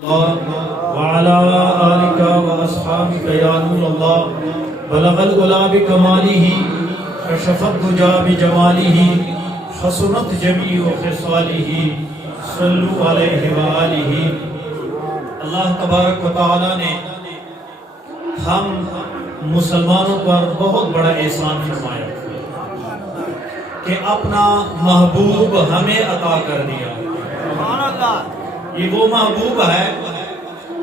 وعلى آلك وأصحابك يا نور الله بلغ العلا بكماله كشف الدجى بجماله حسنت جميع خصاله صلوا عليه وآله. اللہ تبارک و تعالی نے ہم مسلمانوں پر بہت بڑا احسان فرمایا کہ اپنا محبوب ہمیں عطا کر دیا. یہ وہ محبوب ہے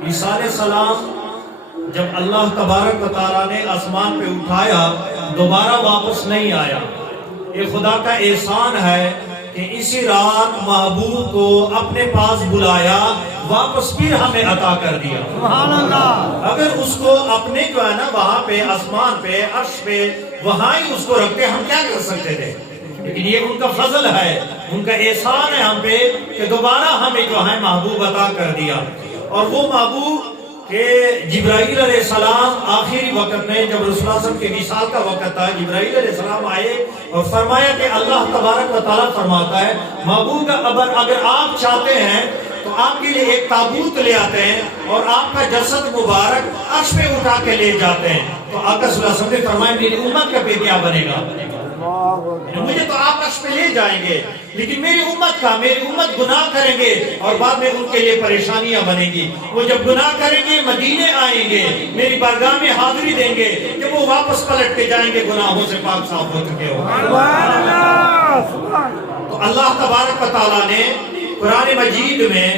عیسیٰ علیہ السلام جب اللہ تبارک و تعالیٰ نے آسمان پہ اٹھایا دوبارہ واپس نہیں آیا. یہ خدا کا احسان ہے کہ اسی رات محبوب کو اپنے پاس بلایا واپس پھر ہمیں عطا کر دیا. اگر اس کو اپنے جو ہے نا وہاں پہ آسمان پہ عرش پہ وہاں ہی اس کو رکھتے ہم کیا کر سکتے تھے؟ لیکن یہ ان کا فضل ہے, ان کا احسان ہے ہم پہ کہ دوبارہ ہمیں جو ہے محبوب عطا کر دیا. اور وہ محبوب کہ جبرائیل علیہ السلام آخری وقت میں جب رسول اللہ صلی اللہ علیہ وسلم کے وصال کا وقت تھا, جبرائیل علیہ السلام آئے اور فرمایا کہ اللہ تبارک و تعالیٰ فرماتا ہے محبوب اگر آپ چاہتے ہیں تو آپ کے لیے ایک تابوت لے آتے ہیں اور آپ کا جسد مبارک عرش پہ اٹھا کے لے جاتے ہیں. تو آقا صلی اللہ علیہ وسلم نے فرمایا میری امت کا پہ کیا بنے گا؟ مجھے تو آپ عرش پہ لے جائیں گے لیکن میری امت گناہ کریں گے اور بعد میں ان کے لیے پریشانیاں بنیں گی. وہ جب گناہ کریں گے مدینے آئیں گے میری بارگاہ میں حاضری دیں گے کہ وہ واپس پلٹ کے جائیں گے گناہوں سے پاک صاف ہو چکے ہو. تو اللہ تبارک و تعالیٰ نے قرآن مجید میں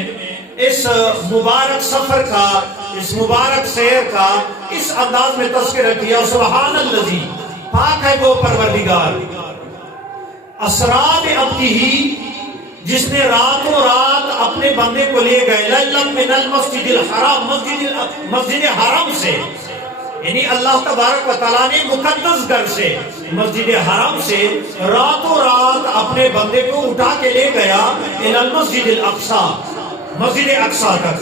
اس مبارک سفر کا, اس مبارک سیر کا اس انداز میں تذکرہ کیا. سبحان الذی, پاک ہے وہ پروردگار, اسرا بعبدہ, جس نے راتوں رات اپنے بندے کو لے گئے, لیلا من المسجد الحرام, مسجد حرام سے, یعنی اللہ تبارک و تعالیٰ نے مقدس گھر سے مسجد حرام سے راتوں رات اپنے بندے کو اٹھا کے لے گیا الی المسجد الاقصی, مسجد اقصی تک.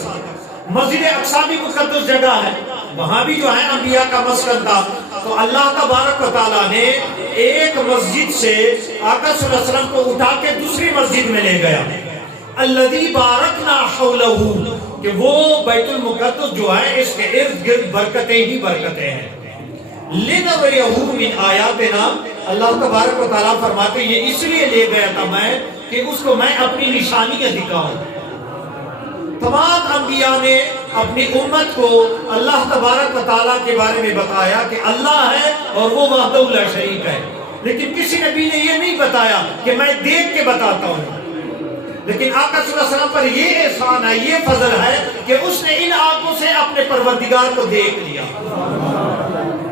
مسجد اقصی بھی مقدس جگہ ہے, وہاں بھی جو ہے انبیاء کا مسکن تھا. تو اللہ تبارک و تعالیٰ نے ایک مسجد سے آقا صلی اللہ علیہ وسلم کو اٹھا کے دوسری مسجد میں لے گیا. الذی بارکنا حولہ, کہ وہ بیت المقدس جو ہے اس کے ارد گرد برکتیں ہی برکتیں ہیں. لنریہ من آیاتنا, اللہ تبارک و تعالیٰ فرماتے یہ اس لیے لے گیا تھا میں کہ اس کو میں اپنی نشانیاں دکھاؤں. تمام انبیاء نے اپنی امت کو اللہ تبارک و تعالیٰ کے بارے میں بتایا کہ اللہ ہے اور وہ وحدہ لا شریک ہے, لیکن کسی نبی نے یہ نہیں بتایا کہ میں دیکھ کے بتاتا ہوں. لیکن آقا صلی اللہ علیہ وسلم پر یہ احسان ہے, یہ فضل ہے کہ اس نے ان آنکھوں سے اپنے پروردگار کو دیکھ لیا.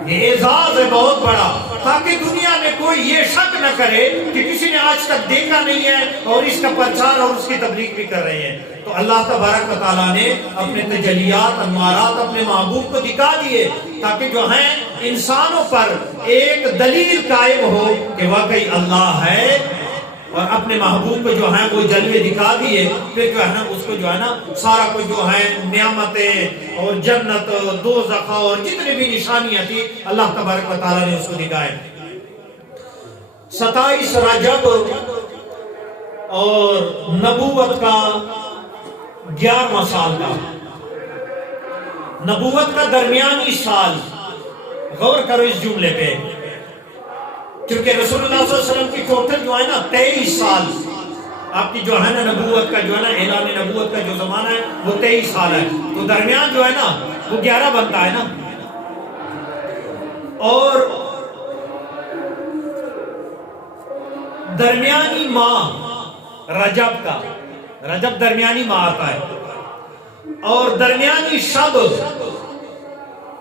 یہ اعزاز ہے بہت بڑا, تاکہ دنیا میں کوئی یہ شک نہ کرے کہ کسی نے آج تک دیکھا نہیں ہے اور اس کا پرچار اور اس کی تبلیغ بھی کر رہے ہیں. تو اللہ تبارک و تعالیٰ نے اپنے تجلیات انوارات اپنے محبوب کو دکھا دیے تاکہ جو ہیں انسانوں پر ایک دلیل قائم ہو کہ واقعی اللہ ہے, اور اپنے محبوب کو جو ہیں وہ جلوے دکھا دیے. پھر جو ہے نا اس کو جو ہے نا سارا کچھ جو ہے نعمتیں اور جنت دوزخ اور جتنے بھی نشانیاں تھی اللہ تبارک و تعالیٰ نے اس کو دکھائے. 27 رجب اور نبوت کا 11واں سال کا, نبوت کا درمیانی سال. غور کرو اس جملے پہ, کیونکہ رسول اللہ صلی اللہ علیہ وسلم کی ٹوٹل جو ہے نا 23 سال آپ کی جو ہے نا نبوت کا جو ہے نا اعلان نبوت کا جو زمانہ ہے وہ 23 سال ہے. تو درمیان جو ہے نا وہ 11 بنتا ہے نا. اور درمیانی ماہ رجب کا, رجب درمیانی ماہ آتا ہے, اور درمیانی شب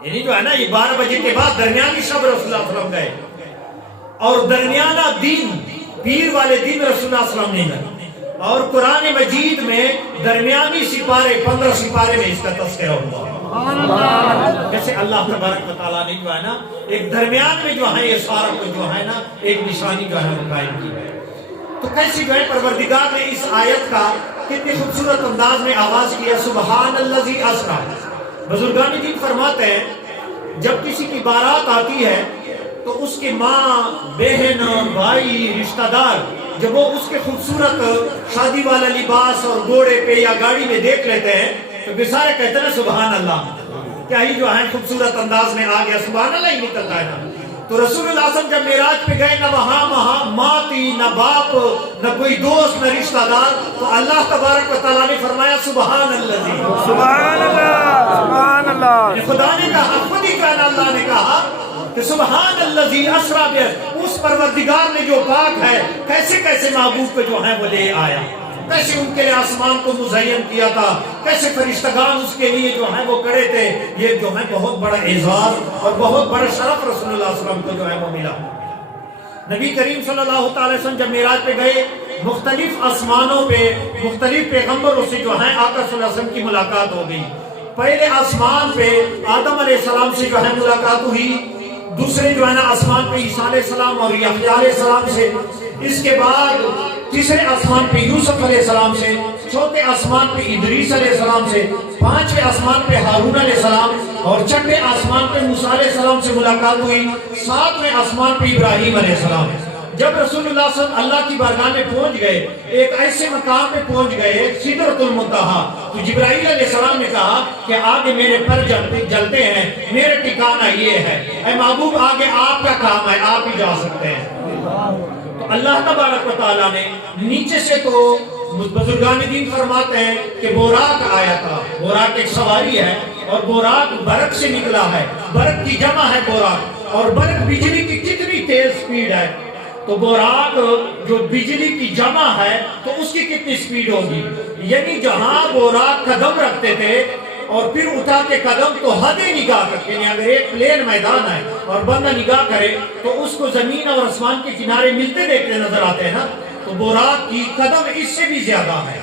یعنی جو ہے نا یہ 12 بجے کے بعد درمیانی شب رسول اللہ صلی اللہ علیہ وسلم گئے, اور درمیانہ دن پیر والے دن رسول اللہ صلی اللہ علیہ وسلم نے. اور قرآن مجید میں درمیانی سپارے 15 سپارے میں اس کا تذکرہ ہوا. جیسے اللہ تبارک و تعالیٰ نے جو ہے نا ایک درمیان میں جو ہے یہ سارا کو جو ہے نا ایک نشانی جو ہے وہ قائم کی ہے. تو کیسی جو ہے پروردگار نے اس آیت کا کتنی خوبصورت انداز میں آغاز کیا. سبحان الذی اسریٰ. بزرگان دین فرماتے ہیں جب کسی کی بارات آتی ہے تو اس کی ماں, بہن, بھائی, رشتہ دار جب وہ اس کے خوبصورت شادی والا لباس اور گھوڑے پہ یا گاڑی میں دیکھ لیتے ہیں تو پھر سارے کہتے ہیں سبحان اللہ، کیا ہی جو ہے خوبصورت انداز میں آ گیا، سبحان اللہ ہی نکلتا ہے نا۔ تو رسول اللہ صلی اللہ علیہ وسلم جب معراج پہ گئے، نہ وہاں ماں تھی، نہ باپ، نہ کوئی دوست، نہ رشتہ دار، تو اللہ تبارک و تعالیٰ نے فرمایا سبحان اللہ، سبحان اللہ، سبحان اللہ۔ خدا نے کہا، خود ہی کہنا، اللہ نے کہا کہ سبحان الذی اسریٰ بعبدہ، اس پروردگار نے جو پاک ہے کیسے کیسے محبوب کو جو ہے وہ لے آیا، کیسے ان کے لیے آسمان کو مزین کیا تھا، کیسے فرشتگان اس کے لیے جو ہیں وہ کھڑے تھے۔ یہ جو ہے بہت بڑا اعزاز اور بہت بڑا شرف رسول اللہ صلی اللہ علیہ وسلم کو جو ہے وہ ملا۔ نبی کریم صلی اللہ تعالی وسلم جب معراج پہ گئے، مختلف آسمانوں پہ مختلف پیغمبروں سے جو ہیں آقا صلی اللہ علیہ وسلم کی ملاقات ہو گئی۔ پہلے آسمان پہ آدم علیہ السلام سے جو ہے ملاقات ہوئی، دوسرے جو ہے نا آسمان پہ عیسیٰ علیہ السلام اور یحییٰ علیہ السلام سے، اس کے بعد تیسرے آسمان پہ یوسف علیہ السلام سے، چوتھے آسمان پہ ادریس علیہ السلام سے، پانچویں آسمان پہ ہارون علیہ السلام، اور چھٹے آسمان پہ موسیٰ علیہ السلام سے ملاقات ہوئی، ساتویں آسمان پہ ابراہیم علیہ السلام۔ جب رسول اللہ صلی اللہ علیہ وسلم اللہ کی بارگاہ میں پہنچ گئے، ایک ایسے مقام پہ پہنچ گئے سدرۃ المنتہا، تو جبرائیل علیہ السلام نے کہا کہ آگے میرے پر جلتے ہیں، میرے ٹھکانہ یہ ہے، اے محبوب آگے آپ کا کام ہے، آپ ہی جا سکتے ہیں۔ تو اللہ تبارک و تعالیٰ نے نیچے سے، تو بزرگان دین فرماتے ہیں کہ بوراک آیا تھا، بوراک ایک سواری ہے، اور بوراک برق سے نکلا ہے، برق کی جمع ہے بوراک، اور برق بجلی کی کتنی تیز سپیڈ ہے، تو بوراک جو بجلی کی جمع ہے تو اس کی کتنی سپیڈ ہوگی، یعنی جہاں بوراک قدم رکھتے تھے اور پھر اٹھا کے قدم، تو حد نگاہ کرتے ہیں، اگر ایک پلین میدان ہے اور بندہ نگاہ کرے تو اس کو زمین اور آسمان کے کنارے ملتے دیکھتے نظر آتے ہیں نا، تو بوراک کی قدم اس سے بھی زیادہ ہے۔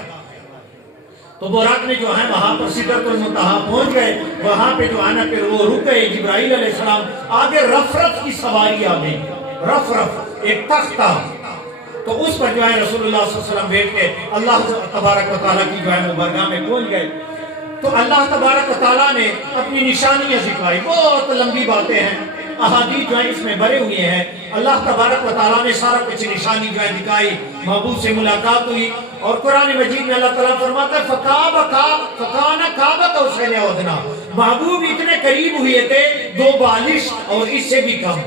تو بوراک نے جو ہے وہاں پر سدرۃ المنتہا پہنچ گئے، وہاں پہ جو ہے نا پھر وہ رک گئے، جبرائیل علیہ السلام آگے رف کی سواری آ گئی، رف ایک تخت تھا، تو اس پر جو ہے رسول اللہ صلی اللہ علیہ وسلم بیٹھ کے اللہ تبارک و تعالیٰ کی جو ہے وہ بارگاہ میں پہنچ گئے۔ تو اللہ تبارک و تعالیٰ نے اپنی نشانیاں سکھائی، بہت لمبی باتیں ہیں، احادیث جو ہیں اس میں بھرے ہوئے ہیں۔ اللہ تبارک و تعالیٰ نے سارا کچھ نشانی جو ہے دکھائی، محبوب سے ملاقات ہوئی، اور قرآن مجید میں اللہ تعالیٰ فرماتا ہے فَكَانَ قَابَ قَوْسَيْنِ أَوْ أَدْنَىٰ، محبوب اتنے قریب ہوئے تھے، 2 بالش اور اس سے بھی کم۔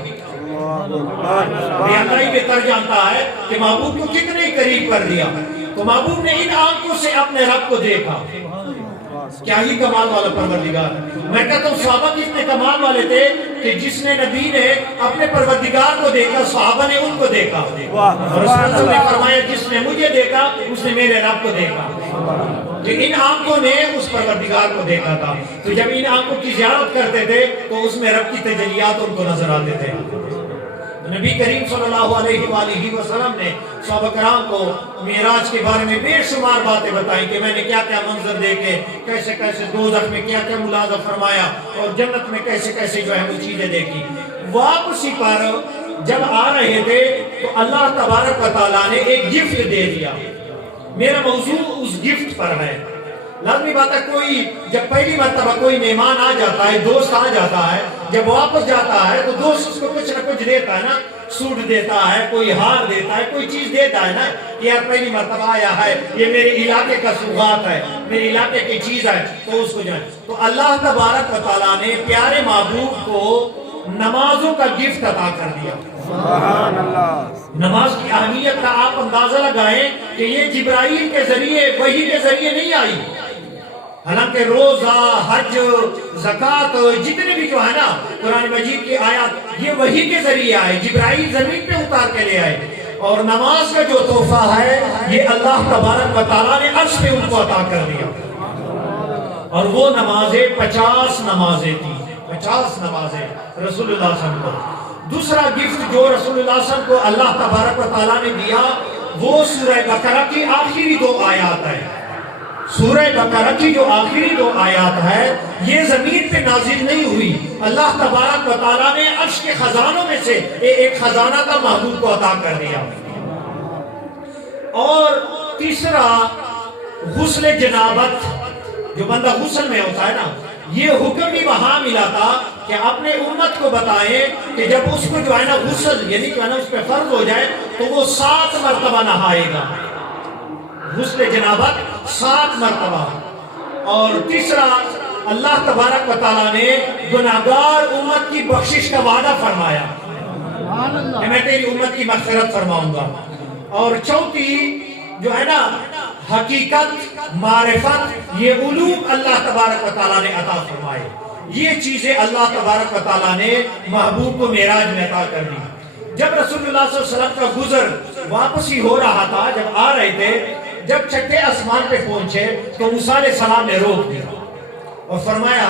اللہ ہی بہتر جانتا ہے کہ محبوب کو کتنے قریب کر دیا، تو محبوب نے ان آنکھوں سے اپنے رب کو دیکھا۔ کیا ہی کمال والا پروردگار ہے۔ میں کہتا ہوں صحابہ کتنے کمال والے تھے کہ جس نے نبی نے اپنے پروردگار کو دیکھا، صحابہ نے ان کو دیکھا، اور رسول اللہ نے فرمایا جس نے مجھے دیکھا اس نے میرے رب کو دیکھا، کہ ان آنکھوں نے اس پروردگار کو دیکھا تھا۔ تو جب ان آنکھوں کی زیارت کرتے تھے تو اس میں رب کی تجلیات ان کو نظر آتے تھے۔ نبی کریم صلی اللہ علیہ وآلہ وسلم نے صحابہ کرام کو معراج کے بارے میں بے شمار باتیں بتائیں کہ میں نے کیا کیا منظر دیکھے، کیسے کیسے دوزخ میں کیا کیا ملاحظہ فرمایا، اور جنت میں کیسے کیسے جو ہے وہ چیزیں دیکھی۔ واپسی پر جب آ رہے تھے تو اللہ تبارک و تعالیٰ نے ایک گفٹ دے دیا۔ میرا موضوع اس گفٹ پر ہے۔ لازمی بات ہے، کوئی جب پہلی مرتبہ کوئی مہمان آ جاتا ہے، دوست آ جاتا ہے، جب واپس جاتا ہے تو دوست اس کو کچھ نہ کچھ دیتا ہے نا، سوٹ دیتا ہے، کوئی ہار دیتا ہے، کوئی چیز دیتا ہے نا، کہ یار پہلی مرتبہ آیا ہے، یہ میرے علاقے کا سوغات ہے، میرے علاقے کی چیز ہے، تو اس کو جائیں۔ تو اللہ تبارک و تعالیٰ نے پیارے محبوب کو نمازوں کا گفٹ عطا کر دیا۔ سبحان اللہ۔ نماز کی اہمیت کا آپ اندازہ لگائیں کہ یہ جبرائیل کے ذریعے، وحی کے ذریعے نہیں آئی، حالانکہ روزہ، حج، زکوٰۃ، جتنے بھی جو ہے نا قرآن مجید کی آیات، یہ وحی کے ذریعے آئے، جبرائیل زمین پہ اتار کے لے آئے، اور نماز کا جو تحفہ ہے یہ اللہ تبارک و تعالیٰ نے عرش پہ ان کو عطا کر دیا، اور وہ نمازیں 50 نمازیں تھیں، 50 نمازیں رسول اللہ صلی اللہ علیہ وسلم کو۔ دوسرا گفٹ جو رسول اللہ صلی اللہ علیہ وسلم کو اللہ تبارک و تعالیٰ نے دیا، وہ سورہ بقرہ کی آخری 2 آیات ہے۔ سورہ بقرہ کی جو آخری 2 آیات ہے یہ زمین پہ نازل نہیں ہوئی، اللہ تبارک و تعالیٰ نے عرش کے خزانوں میں سے ایک خزانہ کا محبوب کو عطا کر دیا۔ اور تیسرا غسل جنابت، جو بندہ غسل میں ہوتا ہے نا، یہ حکم بھی وہاں ملا تھا کہ اپنے امت کو بتائیں کہ جب اس کو جو ہے نا غسل، یعنی کہ اس پہ فرض ہو جائے تو وہ 7 مرتبہ نہائے گا، غسل جنابت 7 مرتبہ۔ اور تیسرا اللہ تبارک و تعالیٰ نے گناہگار امت کی بخشش کا وعدہ فرمایا کہ میں تیری امت کی مغفرت فرماؤں گا. اور چوتھی جو ہے نا حقیقت معرفت یہ علوم اللہ تبارک و تعالیٰ نے عطا فرمائے. یہ چیزیں اللہ تبارک و تعالیٰ نے محبوب کو معراج میں عطا کر دی. جب رسول اللہ صلی اللہ علیہ وسلم کا گزر واپسی ہو رہا تھا, جب آ رہے تھے, جب چھٹے آسمان پہ پہنچے تو موسیٰ علیہ السلام نے روک دیا اور فرمایا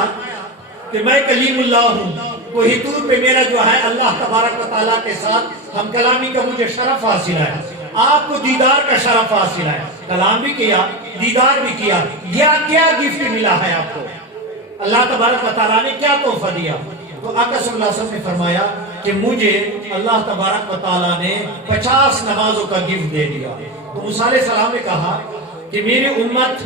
کہ میں کلیم اللہ ہوں, کوئی طور پہ میرا جو ہے اللہ تبارک و تعالیٰ کے ساتھ ہم کلامی کا مجھے شرف حاصل ہے, آپ کو دیدار کا شرف حاصل ہے, کلام بھی کیا, دیدار بھی کیا, کیا گفٹ ملا ہے آپ کو, اللہ تبارک و تعالیٰ نے کیا تحفہ دیا. تو آقا صلی اللہ علیہ وسلم نے فرمایا کہ مجھے اللہ تبارک و تعالیٰ نے 50 نمازوں کا گفٹ دے دیا. تو موسیٰ علیہ السلام نے کہا کہ میری امت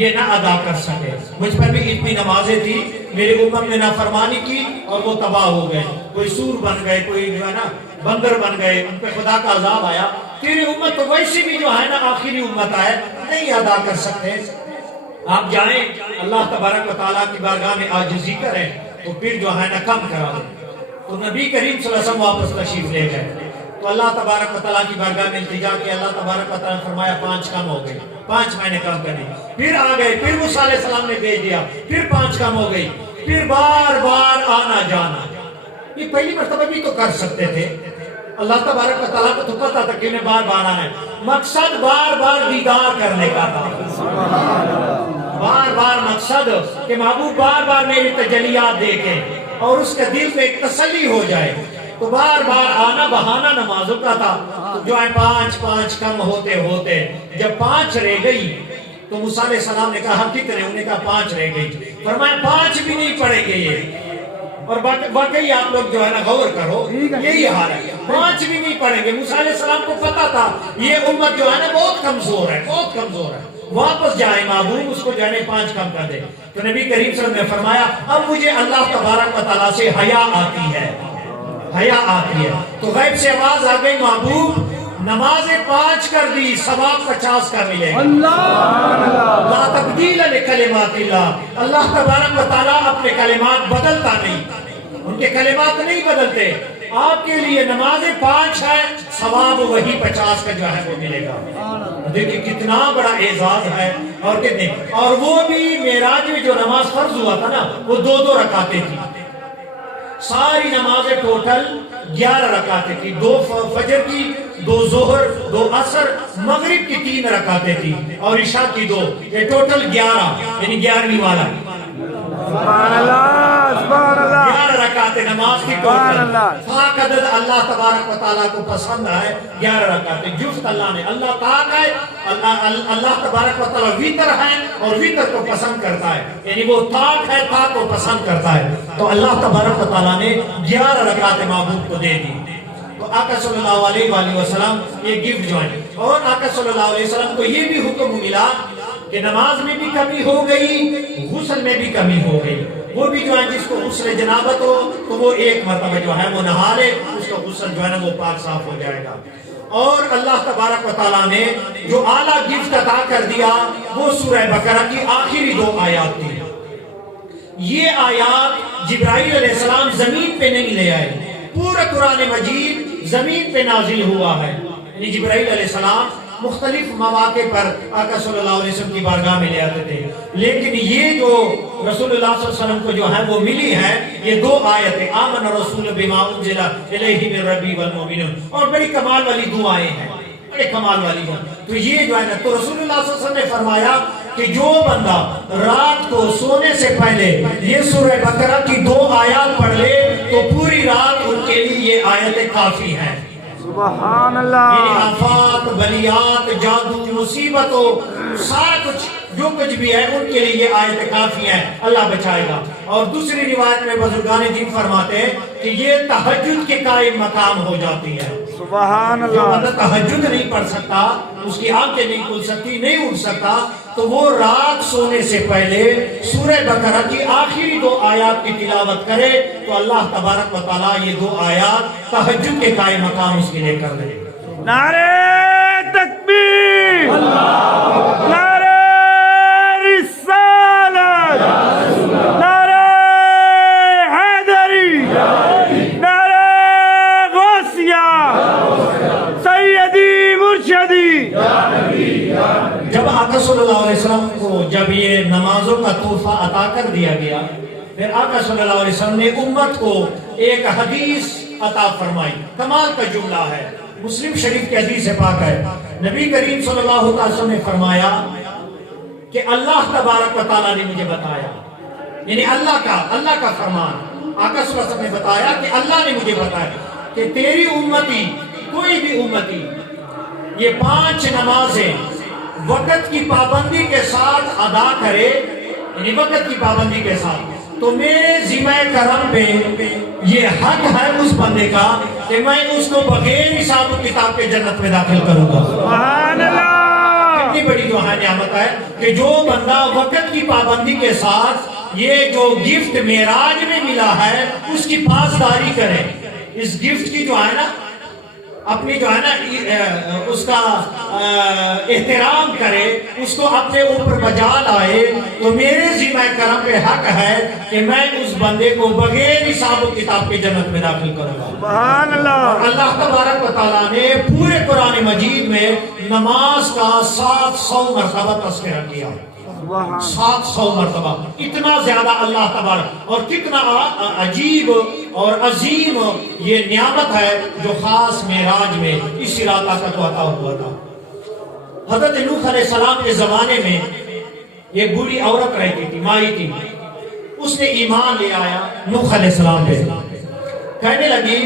یہ نہ ادا کر سکے, مجھ پر بھی اتنی نمازیں تھی, میری امت نے نافرمانی کی اور وہ تباہ ہو گئے, کوئی سور بن گئے, کوئی جو ہے نا بندر بن گئے, ان پہ خدا کا عذاب آیا. تیری امت تو ویسی بھی جو ہے نا آخری امت ہے, نہیں ادا کر سکتے. آپ جائیں اللہ تبارک و تعالیٰ کی بارگاہ میں عاجزی کریں تو پھر جو ہے نا کم کرا دیں. تو نبی کریم صلی اللہ علیہ وسلم واپس تشریف لے گئے. تو اللہ تبارک و تعالیٰ کی بارگاہ میں التجا کی, اللہ تبارک و تعالیٰ نے فرمایا 5 کم ہو گئی, 5 مہینے کم کر دی. پھر آ گئے, پھر موسیٰ علیہ السلام نے بھیج دیا, پھر 5 کم ہو گئی, پھر بار بار آنا جانا. یہ پہلی مرتبہ بھی تو کر سکتے تھے, اللہ تبارک و تعالیٰ کو تو پتا تھا کہ انہیں بار بار آنا ہے. مقصد بار بار دیدار کرنے کا تھا, بار بار مقصد کہ محبوب بار بار میری تجلیات دیکھیں اور اس کے دل میں ایک تسلی ہو جائے. تو بار بار آنا بہانا نمازوں کا تھا. تو جو ہے 5 کم ہوتے ہوتے جب 5 رہ گئی تو موسیٰ علیہ السلام نے کہا کتنے, انہوں نے کہا 5 رہ گئی. فرمایا 5 بھی نہیں پڑھیں گے یہ, اور واقعی آپ لوگ جو ہے نا غور کرو, یہی حال ہے, 5 بھی نہیں پڑھیں گے. موسیٰ علیہ السلام کو پتا تھا یہ امت جو ہے نا بہت کمزور ہے, بہت کمزور ہے, واپس جائیں محبوب اس کو جو ہے 5 کم کر دے. تو نبی کریم صلی اللہ علیہ وسلم نے فرمایا اب مجھے اللہ تبارک و تعالیٰ سے حیا آتی ہے, حیا آتی ہے. تو غیب سے آواز آ گئی, محبوب نمازیں 5 کر دی, ثواب 50 کا ملے گا. لا تبدیل لکلمات اللہ, اللہ تبارک و تعالیٰ اپنے کلمات بدلتا نہیں, ان کے کلمات نہیں بدلتے. آپ کے لیے نمازیں 5 ہیں, ثواب وہی 50 کا جو ہے وہ ملے گا. دیکھیں کتنا بڑا اعزاز ہے. اور کتنے, اور وہ بھی معراج میں جو نماز فرض ہوا تھا نا وہ 2 رکعتیں تھی. ساری نمازیں ٹوٹل 11 رکعتیں تھی, 2 فجر کی, 2 ظہر, 2 عصر, مغرب کی 3 رکعتیں تھی اور عشاء کی 2, یہ ٹوٹل 11, یعنی 11ویں والا. سبحان اللہ, سبحان اللہ, 11 رکعتیں نماز کی ٹوٹل. پاک عدد اللہ تبارک و تعالیٰ کو پسند ہے 11 رکعتیں. جفت اللہ نے, اللہ پاک ہے, اللہ تبارک و تعالیٰ ویتر ہے اور ویتر کو پسند کرتا ہے, یعنی وہ تاک ہے, تاک کو پسند کرتا ہے. تو اللہ تبارک و تعالیٰ نے 11 رکعتیں محبوب کو دے دی. تو آقا صلی اللہ علیہ وآلہ وسلم یہ گفٹ جو ہے, اور آقا صلی اللہ علیہ وسلم کو یہ بھی حکم ملا کہ نماز میں بھی کمی ہو گئی, غسل میں بھی کمی ہو گئی. وہ بھی جو ہے جس کو غسل جنابت ہو تو وہ 1 مرتبہ جو ہے وہ نہا لے, اس کا غسل جو ہے نا وہ پاک صاف ہو جائے گا. اور اللہ تبارک و تعالیٰ نے جو اعلیٰ گفٹ عطا کر دیا وہ سورہ بقرہ کی آخری 2 آیات تھی. یہ آیات جبرائیل علیہ السلام زمین پہ نہیں لے آئے, پورا قرآن مجید زمین پہ نازل ہوا ہے. یعنی جبرائیل علیہ السلام مختلف مواقع پر آقا صلی اللہ علیہ وسلم کی بارگاہ میں لے آتے تھے, لیکن یہ جو رسول اللہ صلی اللہ علیہ وسلم کو جو ہے وہ ملی ہے یہ 2 آیتیں, آمن الرسول بما انزل الیہ من ربہ والمؤمنون, اور بڑی کمال والی دعائیں ہیں, بڑے کمال والی ہیں. تو یہ جو ہے نا, تو رسول اللہ صلی اللہ علیہ وسلم نے فرمایا کہ جو بندہ رات کو سونے سے پہلے یہ سورہ بقرہ کی 2 آیات پڑھ لے تو پوری رات ان کے لیے یہ آیتیں کافی ہیں. سبحان اللہ, یعنی آفات, بلیات, جادو, مصیبتوں, سارا کچھ جو کچھ بھی ہے ان کے لیے یہ آیت کافی ہے, اللہ بچائے گا. اور دوسری روایت میں بزرگان دین فرماتے ہیں کہ یہ تہجد کے قائم مقام ہو جاتی ہے. سبحان جو اللہ, بندہ تہجد نہیں پڑھ سکتا, اس کی آنکھیں نہیں کھل سکتی, نہیں اٹھ سکتا, تو وہ رات سونے سے پہلے سورہ بقرہ کی آخری 2 آیات کی تلاوت کرے تو اللہ تبارک و تعالیٰ یہ 2 آیات تہجد کے قائم مقام اس کے لیے کر دے. نعرہ تکبیر, نعرہ رسالت. اللہ علیہ وسلم کو جب یہ نمازوں کا تحفہ عطا کر دیا گیا، پھر آقا صلی اللہ علیہ وسلم نے امت کو ایک حدیث عطا فرمائی. کمال کا جملہ ہے، مسلم شریف کی حدیث پاک ہے. نبی کریم صلی اللہ علیہ وسلم نے فرمایا کہ اللہ تبارک و تعالیٰ نے مجھے بتایا، یعنی اللہ کا فرمان آقا صلی اللہ علیہ وسلم نے بتایا کہ اللہ نے مجھے بتایا کہ تیری امتی، کوئی بھی امتی یہ 5 نمازیں وقت کی پابندی کے ساتھ ادا کرے، یعنی وقت کی پابندی کے ساتھ، تو میرے ذمہ کرم پہ یہ حق ہے اس بندے کا کہ میں اس کو بغیر حساب و کتاب کے جنت میں داخل کروں گا. سبحان اللہ. کتنی بڑی جو ہے نعمت ہے کہ جو بندہ وقت کی پابندی کے ساتھ یہ جو گفٹ معراج میں ملا ہے اس کی پاسداری کرے، اس گفٹ کی جو ہے نا اپنی جو ہے نا اس کا احترام کرے، اس کو اپنے اوپر بجا لائے، تو میرے ذمہ کرم پہ حق ہے کہ میں اس بندے کو بغیر حساب و کتاب کے جنت میں داخل کروں گا. سبحان اللہ. اور اللہ تبارک و تعالیٰ نے پورے قرآن مجید میں نماز کا 700 مرتبہ تذکرہ کیا. 700 مرتبہ، اتنا زیادہ اللہ تبارک، اور کتنا عجیب اور عظیم یہ نعمت ہے جو خاص معراج میں اس رات کا عطا ہوا تھا. حضرت نوح علیہ السلام کے زمانے میں ایک بری عورت رہتی تھی، مائی تھی. اس نے ایمان لے آیا نوح علیہ السلام پہ، کہنے لگی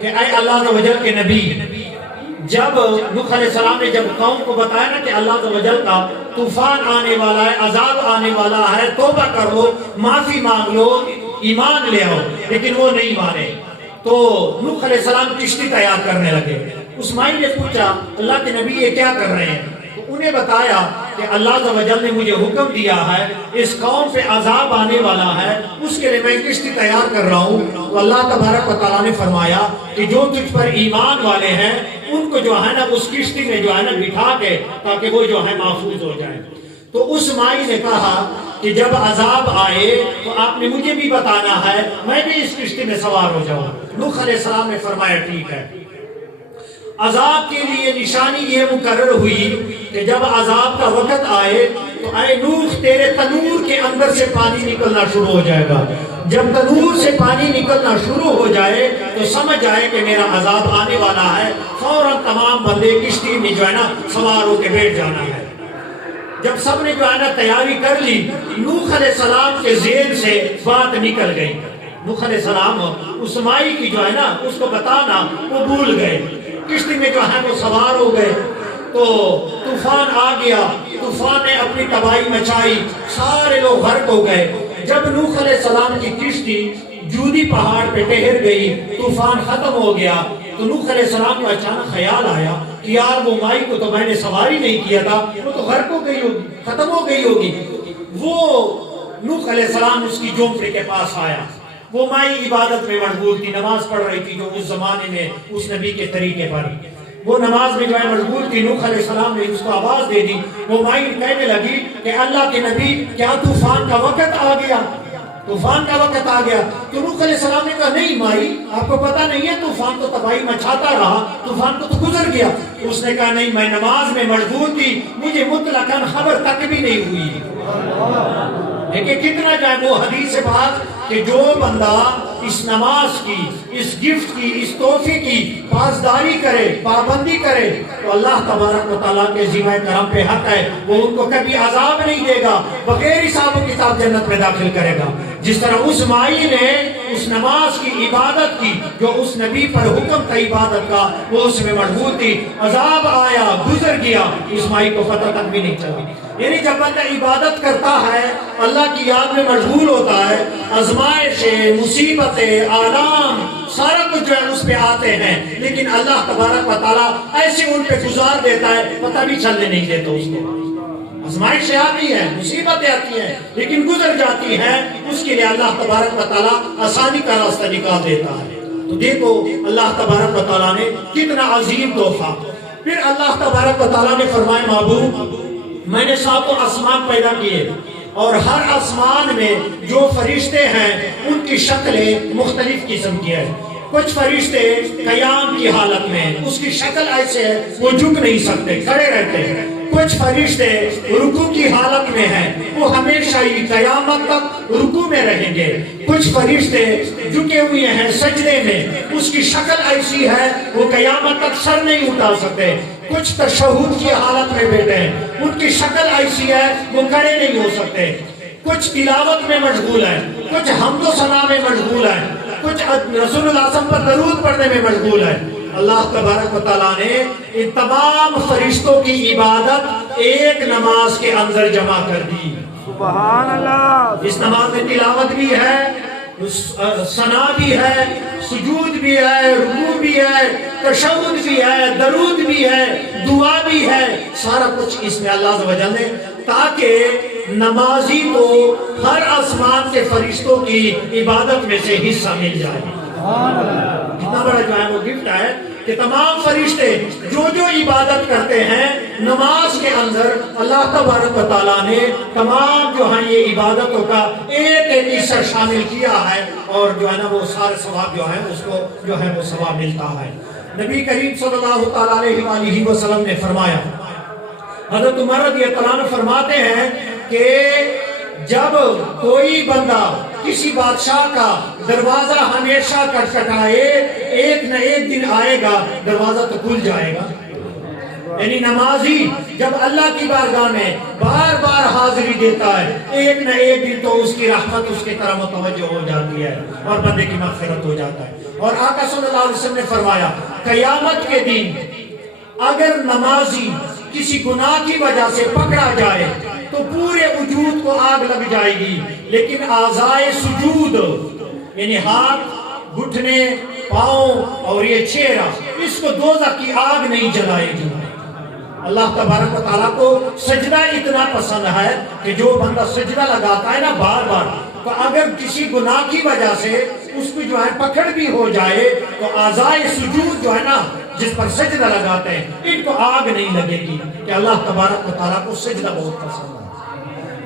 کہ اے اللہ عز و جل کے نبی، جب نوح علیہ السلام نے جب قوم کو بتایا نا کہ اللہ عز و جل کا طوفان آنے والا ہے، عذاب آنے والا ہے، توبہ کر لو، معافی مانگ لو، ایمان لے آؤ، لیکن وہ نہیں مانے. تو نوح علیہ السلام کشتی تیار کرنے لگے. اس مائی نے پوچھا اللہ کے نبی یہ کیا کر رہے ہیں؟ تو انہیں بتایا کہ اللہ عز و جل نے مجھے حکم دیا ہے، اس قوم پہ عذاب آنے والا ہے، اس کے لیے میں کشتی تیار کر رہا ہوں. تو اللہ تبارک و تعالیٰ نے فرمایا کہ جو تجھ پر ایمان والے ہیں ان کو جو ہے نا اس کشتی میں جو ہے نا بٹھا کے تاکہ وہ جو ہے محفوظ ہو جائے. تو اس مائی نے کہا کہ جب عذاب آئے تو آپ نے مجھے بھی بتانا ہے، میں بھی اس کشتی میں سوار ہو جاؤں. نوح علیہ السلام نے فرمایا ٹھیک ہے. عذاب کے لیے نشانی یہ مقرر ہوئی کہ جب عذاب کا وقت آئے تو اے نوح تیرے تنور کے اندر سے پانی نکلنا شروع ہو جائے گا. جب تنور سے پانی نکلنا شروع ہو جائے تو سمجھ جائے کہ میرا عذاب آنے والا ہے. فوراً تمام بندے کشتی میں جو ہے نا سوار ہو کے بیٹھ جانا ہے. جب سب نے جو ہے نا تیاری کر لی، نوح علیہ السلام کے ذہن سے بات نکل گئی. نوح علیہ السلام اس مائی کی جو ہے نا اس کو بتانا وہ بھول گئے. کشتی میں جو ہے وہ سوار ہو گئے تو طوفان آ گیا. طوفان نے اپنی تباہی مچائی، سارے لوگ غرق ہو گئے. جب نوح علیہ السلام کی کشتی جودی پہاڑ پہ ٹھہر گئی، طوفان ختم ہو گیا، تو نوح علیہ السلام کو اچانک خیال آیا کہ یار وہ مائی کو تو میں نے سواری نہیں کیا تھا، وہ تو غرق ہو گئی ہوگی، ختم ہو گئی ہوگی. وہ نوح علیہ السلام اس کی جھونپڑی کے پاس آیا. وہ مائی عبادت میں مشغول تھی، نماز پڑھ رہی تھی جو اس زمانے میں اس نبی کے طریقے پر وہ نماز میں جو ہے مشغول تھی. نوح علیہ السلام نے اس کو آواز دے دی. وہ مائی کہنے لگی کہ اللہ کے نبی کیا طوفان کا وقت آ گیا؟ طوفان کا وقت آ گیا. تو نوح علیہ السلام نے کہا نہیں مائی، آپ کو پتہ نہیں ہے طوفان تو تباہی مچاتا رہا، طوفان تو گزر گیا. اس نے کہا نہیں، میں نماز میں مشغول تھی، مجھے مطلقاً خبر تک بھی نہیں ہوئی. لیکن کتنا جائے وہ حدیث پاک کہ جو بندہ اس نماز کی، اس گفٹ کی، اس تحفے کی پاسداری کرے، پابندی کرے، تو اللہ تبارک و تعالیٰ کے ذمہ کرم پہ حق ہے وہ ان کو کبھی عذاب نہیں دے گا، بغیر حساب و کتاب جنت میں داخل کرے گا. جس طرح اس مائی نے اس نماز کی عبادت کی جو اس نبی پر حکم تھا عبادت کا، وہ اس میں مشغول تھی. عذاب آیا، گزر گیا، اس مائی کو پتہ تک بھی نہیں چلا. یعنی جب بندہ عبادت کرتا ہے، اللہ کی یاد میں مشغول ہوتا ہے، آزمائشیں، مصیبتیں، آلام سارا کچھ جو ہے اس پہ آتے ہیں، لیکن اللہ تبارک و تعالیٰ ایسے ان پہ گزار دیتا ہے، پتہ بھی چلنے نہیں دیتا اس کو. آزمائشیں آتی ہیں، مصیبتیں آتی ہیں، لیکن گزر جاتی ہیں. اس کے لیے اللہ تبارک و تعالیٰ آسانی کا راستہ نکال دیتا ہے. تو دیکھو اللہ تبارک و تعالیٰ نے کتنا عظیم تحفہ. پھر اللہ تبارک و تعالیٰ نے فرمایا محبوب میں نے 7 آسمان پیدا کیے اور ہر آسمان میں جو فرشتے ہیں ان کی شکلیں مختلف قسم کی ہیں. کچھ فرشتے قیام کی حالت میں، اس کی شکل ایسے ہے وہ جھک نہیں سکتے، کھڑے رہتے ہیں. کچھ فرشتے رکوع کی حالت میں ہیں، وہ ہمیشہ ہی قیامت تک رکوع میں رہیں گے۔ کچھ فرشتے جھکے ہوئے ہیں سجدے میں، اس کی شکل ایسی ہے وہ قیامت تک سر نہیں اٹھا سکتے۔ کچھ تشہد کی حالت میں بیٹھے ہیں، ان کی شکل ایسی ہے وہ کھڑے نہیں ہو سکتے۔ کچھ تلاوت میں مشغول ہیں، کچھ حمد و ثنا میں مشغول ہیں، کچھ رسول اللہ صلی اللہ علیہ وسلم پر درود پڑھنے میں مشغول ہیں۔ اللہ تبارک و تعالیٰ نے ان تمام فرشتوں کی عبادت ایک نماز کے اندر جمع کر دی۔ سبحان اللہ۔ اس نماز میں تلاوت بھی ہے، ثنا بھی ہے، سجود بھی ہے، رکوع بھی ہے، تشہد بھی ہے، درود بھی ہے، دعا بھی ہے، سارا کچھ اس میں اللہ عز و جل نے، تاکہ نمازی کو ہر آسمان کے فرشتوں کی عبادت میں سے حصہ مل جائے۔ کتنا بڑا جو ہے وہ گفٹ ہے کہ تمام فرشتے جو جو عبادت کرتے ہیں نماز کے اندر، اللہ تبارک و تعالیٰ نے تمام جو ہیں یہ عبادتوں کا ایک ایک حصہ شامل کیا ہے، اور جو ہے نا وہ سارے ثواب جو ہیں اس کو جو ہے وہ ثواب ملتا ہے۔ نبی کریم صلی اللہ تعالیٰ علیہ وآلہ وسلم نے فرمایا، حضرت عمر رضی اللہ عنہ فرماتے ہیں کہ جب کوئی بندہ کسی بادشاہ کا دروازہ ہمیشہ کھٹکھٹائے، ایک نہ ایک دن آئے گا دروازہ تو کھل جائے گا۔ یعنی نمازی جب اللہ کی بارگاہ میں بار بار حاضری دیتا ہے، ایک نہ ایک دن تو اس کی رحمت اس کی طرف متوجہ ہو جاتی ہے اور بندے کی مغفرت ہو جاتا ہے۔ اور آقا صلی اللہ علیہ وسلم نے فرمایا، قیامت کے دن اگر نمازی کسی گناہ کی وجہ سے پکڑا جائے تو پورے وجود کو آگ لگ جائے گی، لیکن اعضائے سجود یعنی ہاتھ، گھٹنے، پاؤں اور یہ چہرہ، اس کو دوزخ کی آگ نہیں جلائے گی۔ اللہ تبارک و تعالیٰ کو سجدہ اتنا پسند ہے کہ جو بندہ سجدہ لگاتا ہے نا بار بار، تو اگر کسی گناہ کی وجہ سے اس کو جو ہے پکڑ بھی ہو جائے تو اعضائے سجود جو ہے نا جس پر سجدہ لگاتے ہیں ان کو آگ نہیں لگے گی، کہ اللہ تبارک و تعالیٰ کو سجدہ بہت پسند ہے۔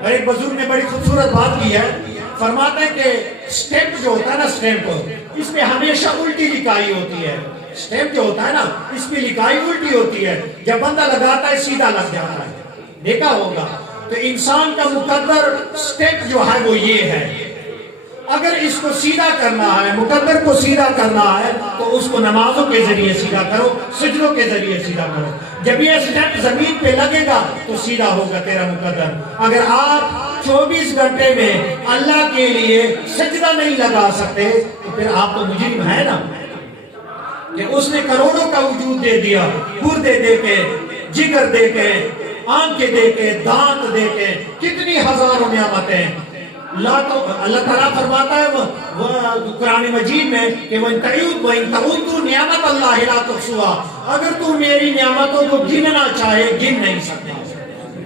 اور ایک بزرگ نے بڑی خوبصورت بات کی ہے، فرماتے ہیں کہ سٹیمپ جو ہوتا ہے نا، سٹیمپ اس میں ہمیشہ الٹی لکھائی ہوتی ہے۔ سٹیمپ جو ہوتا ہے نا اس میں لکھائی الٹی ہوتی ہے، جب بندہ لگاتا ہے سیدھا لگ جاتا ہے، دیکھا ہوگا۔ تو انسان کا مقدر سٹیمپ جو ہے وہ یہ ہے، اگر اس کو سیدھا کرنا ہے، مقدر کو سیدھا کرنا ہے تو اس کو نمازوں کے ذریعے سیدھا کرو، سجدوں کے ذریعے سیدھا کرو۔ جب یہ سٹیپ زمین پہ لگے گا تو سیدھا ہوگا تیرا مقدر۔ اگر آپ 24 گھنٹے میں اللہ کے لیے سجدہ نہیں لگا سکتے تو پھر آپ تو مجرم ہے نا، کہ اس نے کروڑوں کا وجود دے دیا، گردے دے کے، جگر دے کے، آنکھیں دے کے، دانت دے کے، کتنی ہزاروں نعمتیں۔ اللہ تعالیٰ فرماتا ہے وہ قرآن مجید میں کہ وَإِن تَعُدُّوا نِعْمَتَ اللَّهِ لَا تُحْصُوهَا، اگر تو میری نعمتوں کو گننا چاہے گن نہیں سکتا۔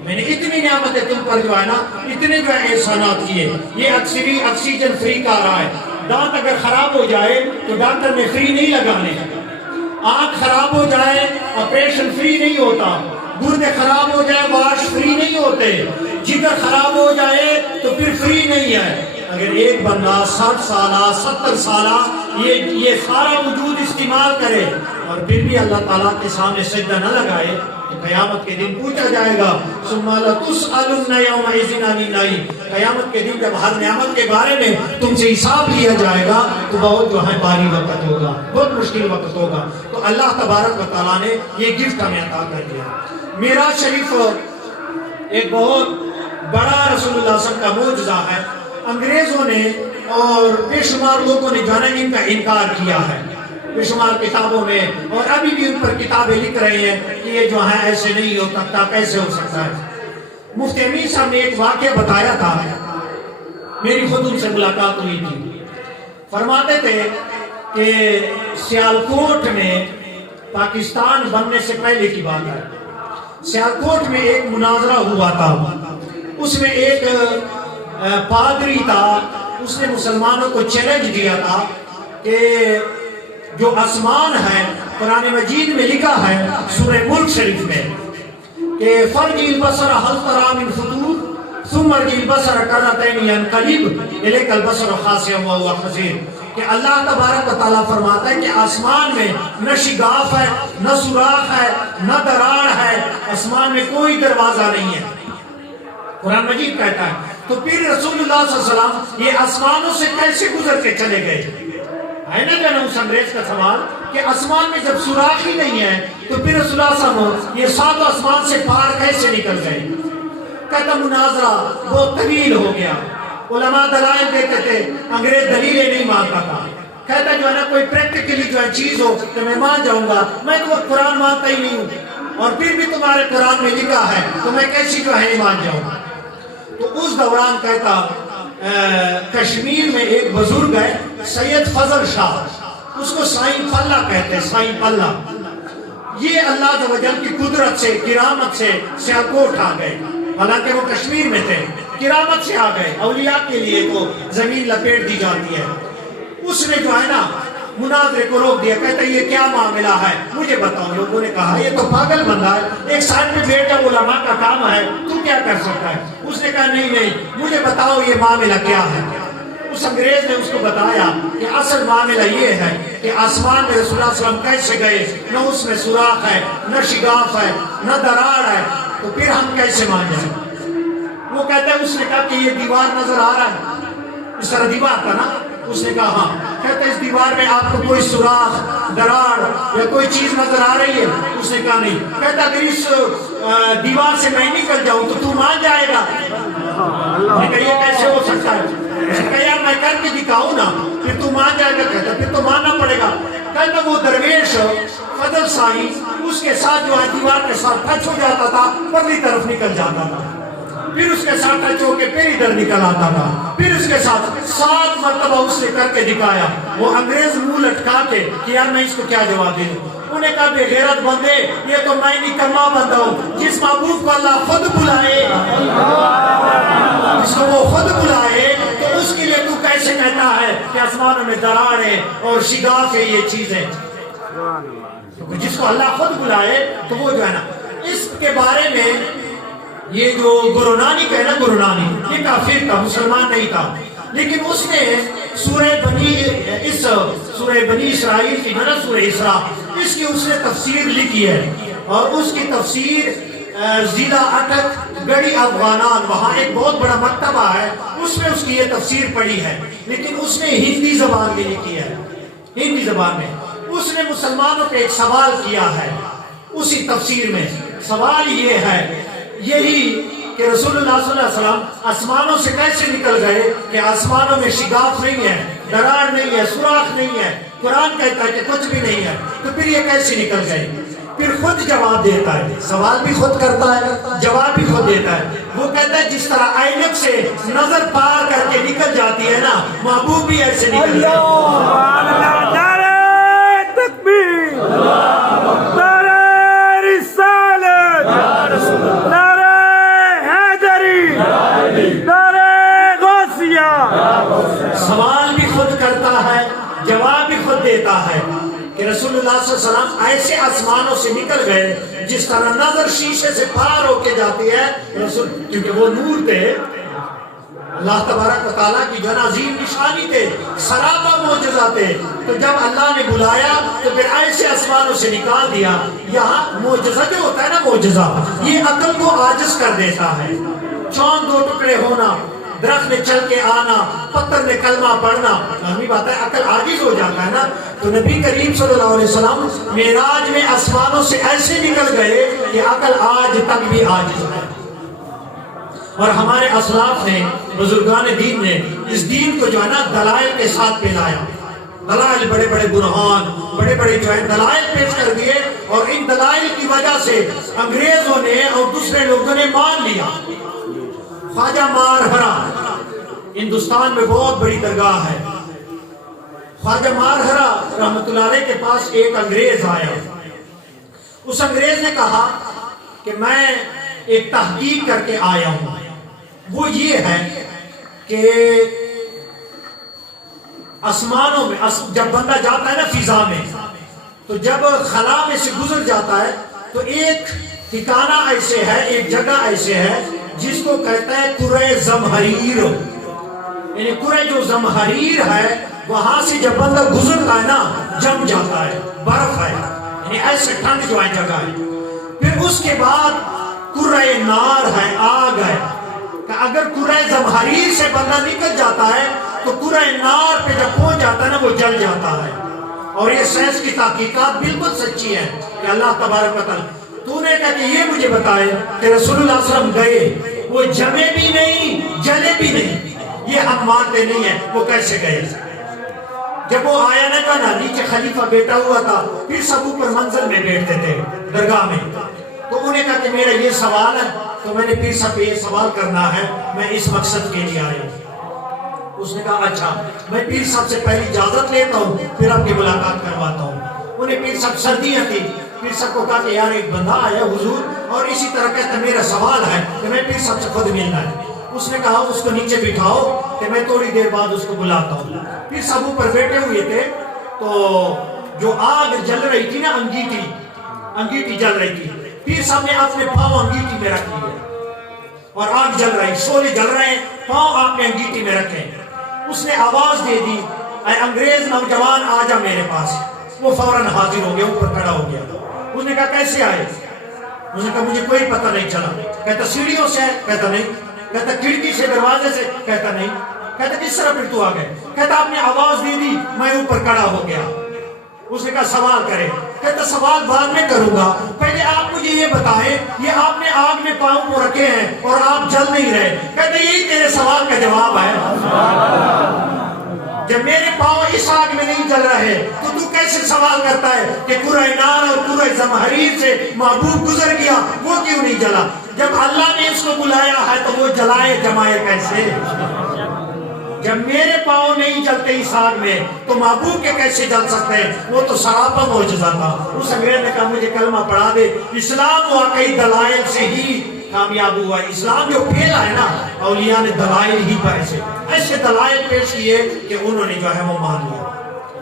میں نے اتنی نعمتیں تم پر جو ہے نا، اتنے جو ہے احسانات کیے۔ یہ آکسیجن فری کا رہا ہے، دانت اگر خراب ہو جائے تو ڈاکٹر نے فری نہیں لگانے، آنکھ خراب ہو جائے آپریشن فری نہیں ہوتا، گردے خراب ہو جائے واش فری نہیں ہوتے، جگر خراب ہو جائے تو پھر فری نہیں ہے۔ اگر ایک بندہ 60 سالہ 70 سالہ یہ سارا وجود استعمال کرے اور پھر بھی اللہ تعالیٰ کے سامنے سجدہ نہ لگائے تو قیامت کے دن پوچھا جائے گا ثم لتسألن یومئذ عن النعیم، قیامت کے دن جب ہر نعمت کے بارے میں تم سے حساب لیا جائے گا تو بہت جو ہے بھاری وقت ہوگا، بہت مشکل وقت ہوگا۔ تو اللہ تبارک و تعالیٰ نے یہ گفٹ ہمیں عطا کر دیا۔ معراج شریف ایک بہت بڑا رسول اللہ صلی اللہ علیہ وسلم کا معجزہ ہے۔ انگریزوں نے اور بے شمار لوگوں نے جو ہے ان کا انکار کیا ہے بے شمار کتابوں میں، اور ابھی بھی ان پر کتابیں لکھ رہے ہیں کہ یہ جو ہے ایسے نہیں ہو سکتا، کیسے ہو سکتا ہے۔ مفتی امین صاحب نے ایک واقعہ بتایا تھا، میری خود ان سے ملاقات ہوئی تھی۔ فرماتے تھے کہ سیالکوٹ میں پاکستان بننے سے پہلے کی بات ہے، سیالکوٹ میں ایک مناظرہ ہوا تھا، اس میں ایک پادری تھا، اس نے مسلمانوں کو چیلنج دیا تھا کہ جو آسمان ہے قرآن مجید میں لکھا ہے سورہ ملک شریف میں کہ فرج البصر هل ترى من فطور ثم ارجع البصر كرتين ينقلب اليك البصر خاسئا وهو حسير، کہ اللہ تبارک و تعالیٰ فرماتا ہے کہ آسمان میں نہ شگاف ہے، نہ سوراخ ہے، نہ دراڑ ہے، آسمان میں کوئی دروازہ نہیں ہے، قرآن مجید کہتا ہے۔ تو پھر رسول اللہ صلی اللہ علیہ وسلم یہ آسمانوں سے کیسے گزر کے چلے گئے؟ ہے نا جناب اس انگریز کا سوال کہ آسمان میں جب سوراخ ہی نہیں ہے تو پھر رسول اللہ صلی اللہ علیہ وسلم یہ سات آسمان سے پار کیسے نکل گئے؟ کہتا مناظرہ بہت طویل ہو گیا، علماء دلائل دیتے تھے، انگریز دلیلیں نہیں مانتا تھا، کہتا جو ہے نا کوئی پریکٹیکلی جو ہے چیز ہو تو میں مان جاؤں گا، میں تو قرآن مانتا ہی نہیں ہوں، اور پھر بھی تمہارے قرآن میں لکھا ہے تو میں کیسی جو ہے نہیں مان جاؤں گا۔ تو اس دوران کہتا کشمیر میں ایک بزرگ ہے سید فضل شاہ، اس کو سائیں پلہ کہتے ہیں، سائیں پلہ، یہ اللہ عز و جل کی قدرت سے کرامت سے سیالکوٹ آ گئے، حالانکہ وہ کشمیر میں تھے، کرامت سے آ گئے، اولیاء کے لیے تو زمین لپیٹ دی جاتی ہے۔ اس نے جو ہے نا مناظرے کو روک دیا، کہتا یہ کیا معاملہ ہے مجھے بتاؤ۔ لوگوں نے کہا یہ تو پاگل بندہ ہے، ایک سائڈ پہ بیٹھ جاؤ، علماء کا کام ہے، تو کیا کر سکتا ہے؟ اس نے کہا نہیں مجھے بتاؤ یہ معاملہ کیا ہے۔ اس انگریز نے اس کو بتایا کہ اصل معاملہ یہ ہے کہ آسمان میں رسول اللہ صلی اللہ علیہ وسلم کیسے گئے، نہ اس میں سوراخ ہے، نہ شگاف ہے، نہ دراڑ ہے، تو پھر ہم کیسے مان جائیں؟ وہ کہتا ہے اس نے کہا کہ یہ دیوار نظر آ رہا ہے، اس طرح دیوار تھا نا، اس نے کہا ہاں، کہتا ہے اس دیوار میں آپ کو کوئی سوراخ دراڑ یا کوئی چیز نظر آ رہی ہے؟ اس نے کہا نہیں، کہتا اگر اس دیوار سے میں نکل جاؤں تو تو مان جائے گا؟ میں کہا یہ کیسے ہو سکتا ہے؟ اس نے کہا یار میں کر کے دکھاؤں نا پھر تو مان جائے گا، کہتا پھر تو ماننا پڑے گا۔ کہتا وہ درویش فضل سائی اس کے ساتھ جو ہے دیوار کے ساتھ ٹچ ہو جاتا تھا، پرلی طرف نکل جاتا تھا، پھر اس کے ساتھ ٹچ ہو کے پھر ادھر نکل آتا تھا، پھر اس کے ساتھ 7 مرتبہ اس نے کر کے دکھایا۔ وہ انگریز منہ لٹکا کے کہ یار میں اس کو کیا جواب دے دوں؟ انہوں نے کہا بے غیرت بندے، یہ تو میں نکما بندہ ہوں، جس معبود کو اللہ خود بلائے، جس کو وہ خود بلائے، تو اس کے لیے تو کیسے کہتا ہے کہ آسمانوں میں دراڑ ہے اور شگاف ہے یہ چیزیں؟ جس کو اللہ خود بلائے تو وہ جو ہے نا، اس کے بارے میں یہ جو گرو نانک ہے نا، گرو نانک یہ کافر تھا، مسلمان نہیں تھا، لیکن اس نے سورہ بنی اسرائیل کی نا سورہ اسراء، اس کی اس نے تفسیر لکھی ہے، اور اس کی تفسیر ضلع اٹک گڑی افغانان، وہاں ایک بہت بڑا مکتبہ ہے، اس میں اس کی یہ تفسیر پڑھی ہے، لیکن اس نے ہندی زبان میں لکھی ہے، ہندی زبان میں۔ اس نے مسلمانوں پہ ایک سوال کیا ہے اسی تفسیر میں، سوال یہ ہے یہی کہ رسول اللہ صلی اللہ علیہ وسلم آسمانوں سے کیسے نکل گئے کہ آسمانوں میں شگاف نہیں ہے، دراڑ نہیں ہے، سوراخ نہیں ہے، قرآن کہتا ہے کہ کچھ بھی نہیں ہے، تو پھر یہ کیسے نکل گئے؟ پھر خود جواب دیتا ہے، سوال بھی خود کرتا ہے، جواب بھی خود دیتا ہے۔ وہ کہتا ہے جس طرح عینک سے نظر پار کر کے نکل جاتی ہے نا، محبوب بھی ایسے نکل جاتا ہے۔ نعرہ تکبیر، نعرہ رسالت، نعرہ حیدری، نعرہ غوثیہ۔ سوال بھی خود کرتا ہے، جواب بھی خود دیتا ہے کہ رسول اللہ صلی اللہ علیہ وسلم ایسے آسمانوں سے نکل گئے جس طرح نظر شیشے سے پار ہو کے جاتی ہے، رسول کیونکہ وہ نور تھے، اللہ تبارک و تعالیٰ کی جو عظیم نشانی تھے، سراپا معجزہ تھے، تو جب اللہ نے بلایا تو پھر ایسے آسمانوں سے نکال دیا۔ یہاں معجزہ جو ہوتا ہے نا، معجزہ یہ عقل کو عاجز کر دیتا ہے، چاند 2 ٹکڑے ہونا، درخت میں چل کے آنا، پتھر میں کلمہ پڑھنا، ہمیں بات ہے عقل عاجز ہو جاتا ہے نا۔ تو نبی کریم صلی اللہ علیہ وسلم معراج میں آسمانوں سے ایسے نکل گئے کہ عقل آج تک بھی عاجز ہے۔ اور ہمارے اسلاف نے، بزرگان دین نے اس دین کو جو ہے نا دلائل کے ساتھ پھیلایا، دلائل بڑے بڑے برہان، بڑے بڑے جو ہے دلائل پیش کر دیے، اور ان دلائل کی وجہ سے انگریزوں نے اور دوسرے لوگوں نے مان لیا۔ خواجہ مارہرا ہندوستان میں بہت بڑی درگاہ ہے، خواجہ مارہرا رحمۃ اللہ علیہ کے پاس ایک انگریز آیا، اس انگریز نے کہا کہ میں ایک تحقیق کر کے آیا ہوں، وہ یہ ہے کہ آسمانوں میں جب بندہ جاتا ہے نا فضا میں، تو جب خلا میں سے گزر جاتا ہے تو ایک ٹھکانہ ایسے ہے، ایک جگہ ایسے ہے جس کو کہتا ہے کرۂ زمہریر، یعنی کرۂ جو زمہریر ہے وہاں سے جب بندہ گزرتا ہے نا جم جاتا ہے، برف ہے، یعنی ایسے ٹھنڈ جو ہے جگہ ہے۔ پھر اس کے بعد کرۂ نار ہے، آگ ہے، کہ اگر کرۂ زمہریر سے بندہ نکل جاتا ہے تو کرۂ نار پہ جب پہنچ جاتا ہے نا وہ جل جاتا ہے۔ اور یہ سائنس کی تحقیقات بالکل سچی ہے کہ اللہ تبارک و تعالیٰ تو نے کہا کہ یہ مجھے بتائے کہ رسول اللہ صلی اللہ علیہ وسلم گئے، وہ جمے بھی نہیں جلے بھی نہیں، یہ ہم مانتے نہیں ہیں، وہ کیسے گئے؟ جب وہ آیا نا کہا نیچے خلیفہ بیٹھا ہوا تھا، پھر سب اوپر منزل میں بیٹھتے تھے درگاہ میں، تو انہوں نے کہا کہ میرا یہ سوال ہے، تو میں نے پھر سب پہ یہ سوال کرنا ہے، میں اس مقصد کے لیے آیا۔ اس نے کہا اچھا میں پیر صاحب سے پہلی اجازت لیتا ہوں پھر آپ کی ملاقات کرواتا ہوں۔ انہیں پیر صاحب سردیاں تھی، پیر صاحب کو کہا کہ یار ایک بندہ آیا حضور اور اسی طرح کہتا میرا سوال ہے کہ میں پیر صاحب سے خود ملنا ہے۔ اس نے کہا اس کو نیچے بٹھاؤ کہ میں تھوڑی دیر بعد اس کو بلاتا ہوں۔ پیر صاحب اوپر بیٹھے ہوئے تھے تو جو آگ جل رہی تھی نا انگیٹھی جل رہی تھی، پیر صاحب نے اپنے پاؤں انگیٹھی میں رکھ لیے اور آگ جل رہی، شعلے جل رہے ہیں، پاؤں آپ نے انگیٹھی میں رکھے۔ اس نے آواز دے دی اے انگریز نوجوان آ جا میرے پاس۔ وہ فوراً حاضر ہو گیا، اوپر کھڑا ہو گیا۔ اس نے کہا کیسے آئے؟ اس نے کہا مجھے کوئی پتہ نہیں چلا۔ کہتا سیڑھیوں سے؟ کہتا نہیں۔ کہتا کھڑکی سے دروازے سے؟ کہتا نہیں۔ کہتا کس طرح پھر تو آ گئے؟ کہتا آپ نے آواز دے دی میں اوپر کھڑا ہو گیا۔ اس نے کہا سوال کرے؟ کہتا سوال بعد میں کروں گا، پہلے آپ مجھے یہ بتائیں یہ آپ نے آگ میں پاؤں کو رکھے ہیں اور آپ جل نہیں رہے، کہتے یہی تیرے سوال کا جواب ہے۔ جب میرے پاؤں اس آگ میں نہیں جل رہے تو کیسے سوال کرتا ہے کہ کرۂ نار اور کرۂ زمہریر سے محبوب گزر گیا وہ کیوں نہیں جلا؟ جب اللہ نے اس کو بلایا ہے تو وہ جلائے جمائے کیسے؟ جب میرے پاؤں نہیں جلتے اس آگ میں تو محبوب کے کیسے جل سکتے ہیں؟ وہ تو سراپا معجزہ تھا۔ اس انگریز نے کہا مجھے کلمہ پڑھا دے۔ اسلام واقعی دلائل سے ہی کامیاب ہوا ہے۔ اسلام جو پھیلا ہے نا اولیاء نے دلائل ہی پر ایسے دلائل پیش کیے کہ انہوں نے جو ہے وہ مان لیا۔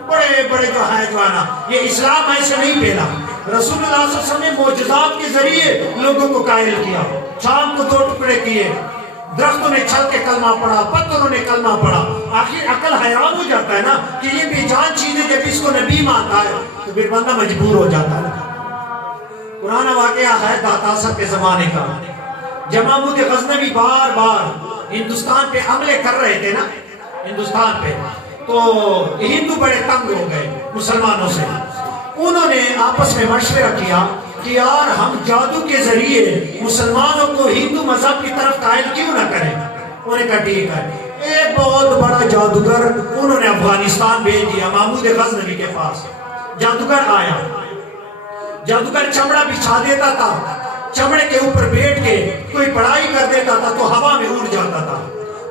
بڑے بڑے جو ہے نا یہ اسلام ایسے نہیں پھیلا۔ رسول اللہ صلی اللہ علیہ وسلم نے معجزات کے ذریعے لوگوں کو قائل کیا، شام کو 2 ٹکڑے کیے، درختوں نے چھل کے کلمہ پڑھا، پتھروں نے کلمہ پڑھا۔ آخر عقل حیران ہو جاتا ہے نا کہ یہ بے جان چیزیں جب اس کو نبی مانتا ہے تو پھر بندہ مجبور ہو جاتا ہے۔ پرانا واقعہ ہے داتاسا کے زمانے کا، جب محمود غزنوی بار بار ہندوستان پہ حملے کر رہے تھے نا ہندوستان پہ، تو ہندو بڑے تنگ ہو گئے مسلمانوں سے۔ انہوں نے آپس میں مشورہ کیا کہ یار ہم جادو کے ذریعے مسلمانوں کو ہندو مذہب کی طرف قائل کیوں نہ کریں؟ انہوں نے کہا ٹھیک ہے۔ ایک بہت بڑا جادوگر انہوں نے افغانستان بھیج دیا محمود غزنوی کے پاس۔ جادوگر آیا، جادوگر چمڑا بچھا دیتا تھا، چمڑے کے اوپر بیٹھ کے کوئی پڑھائی کر دیتا تھا تو ہوا میں اڑ جاتا تھا،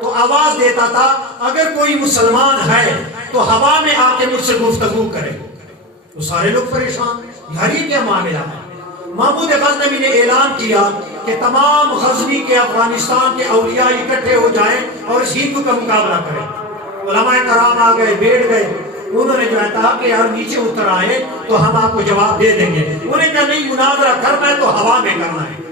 تو آواز دیتا تھا اگر کوئی مسلمان ہے تو ہوا میں آ کے مجھ سے گفتگو کرے۔ تو سارے لوگ پریشان، یار یہ کیا معاملہ ہے؟ محمود غزنوی نے اعلان کیا کہ تمام غزنی کے افغانستان کے اولیاء اکٹھے ہو جائیں اور اس ہندو کا مقابلہ کریں۔ علماء کرام آ گئے، بیٹھ گئے۔ انہوں نے جو ہے کہا کہ یار نیچے اتر آئے تو ہم آپ کو جواب دے دیں گے۔ انہوں نے کہا نہیں، مناظرہ کرنا ہے تو ہوا میں کرنا ہے۔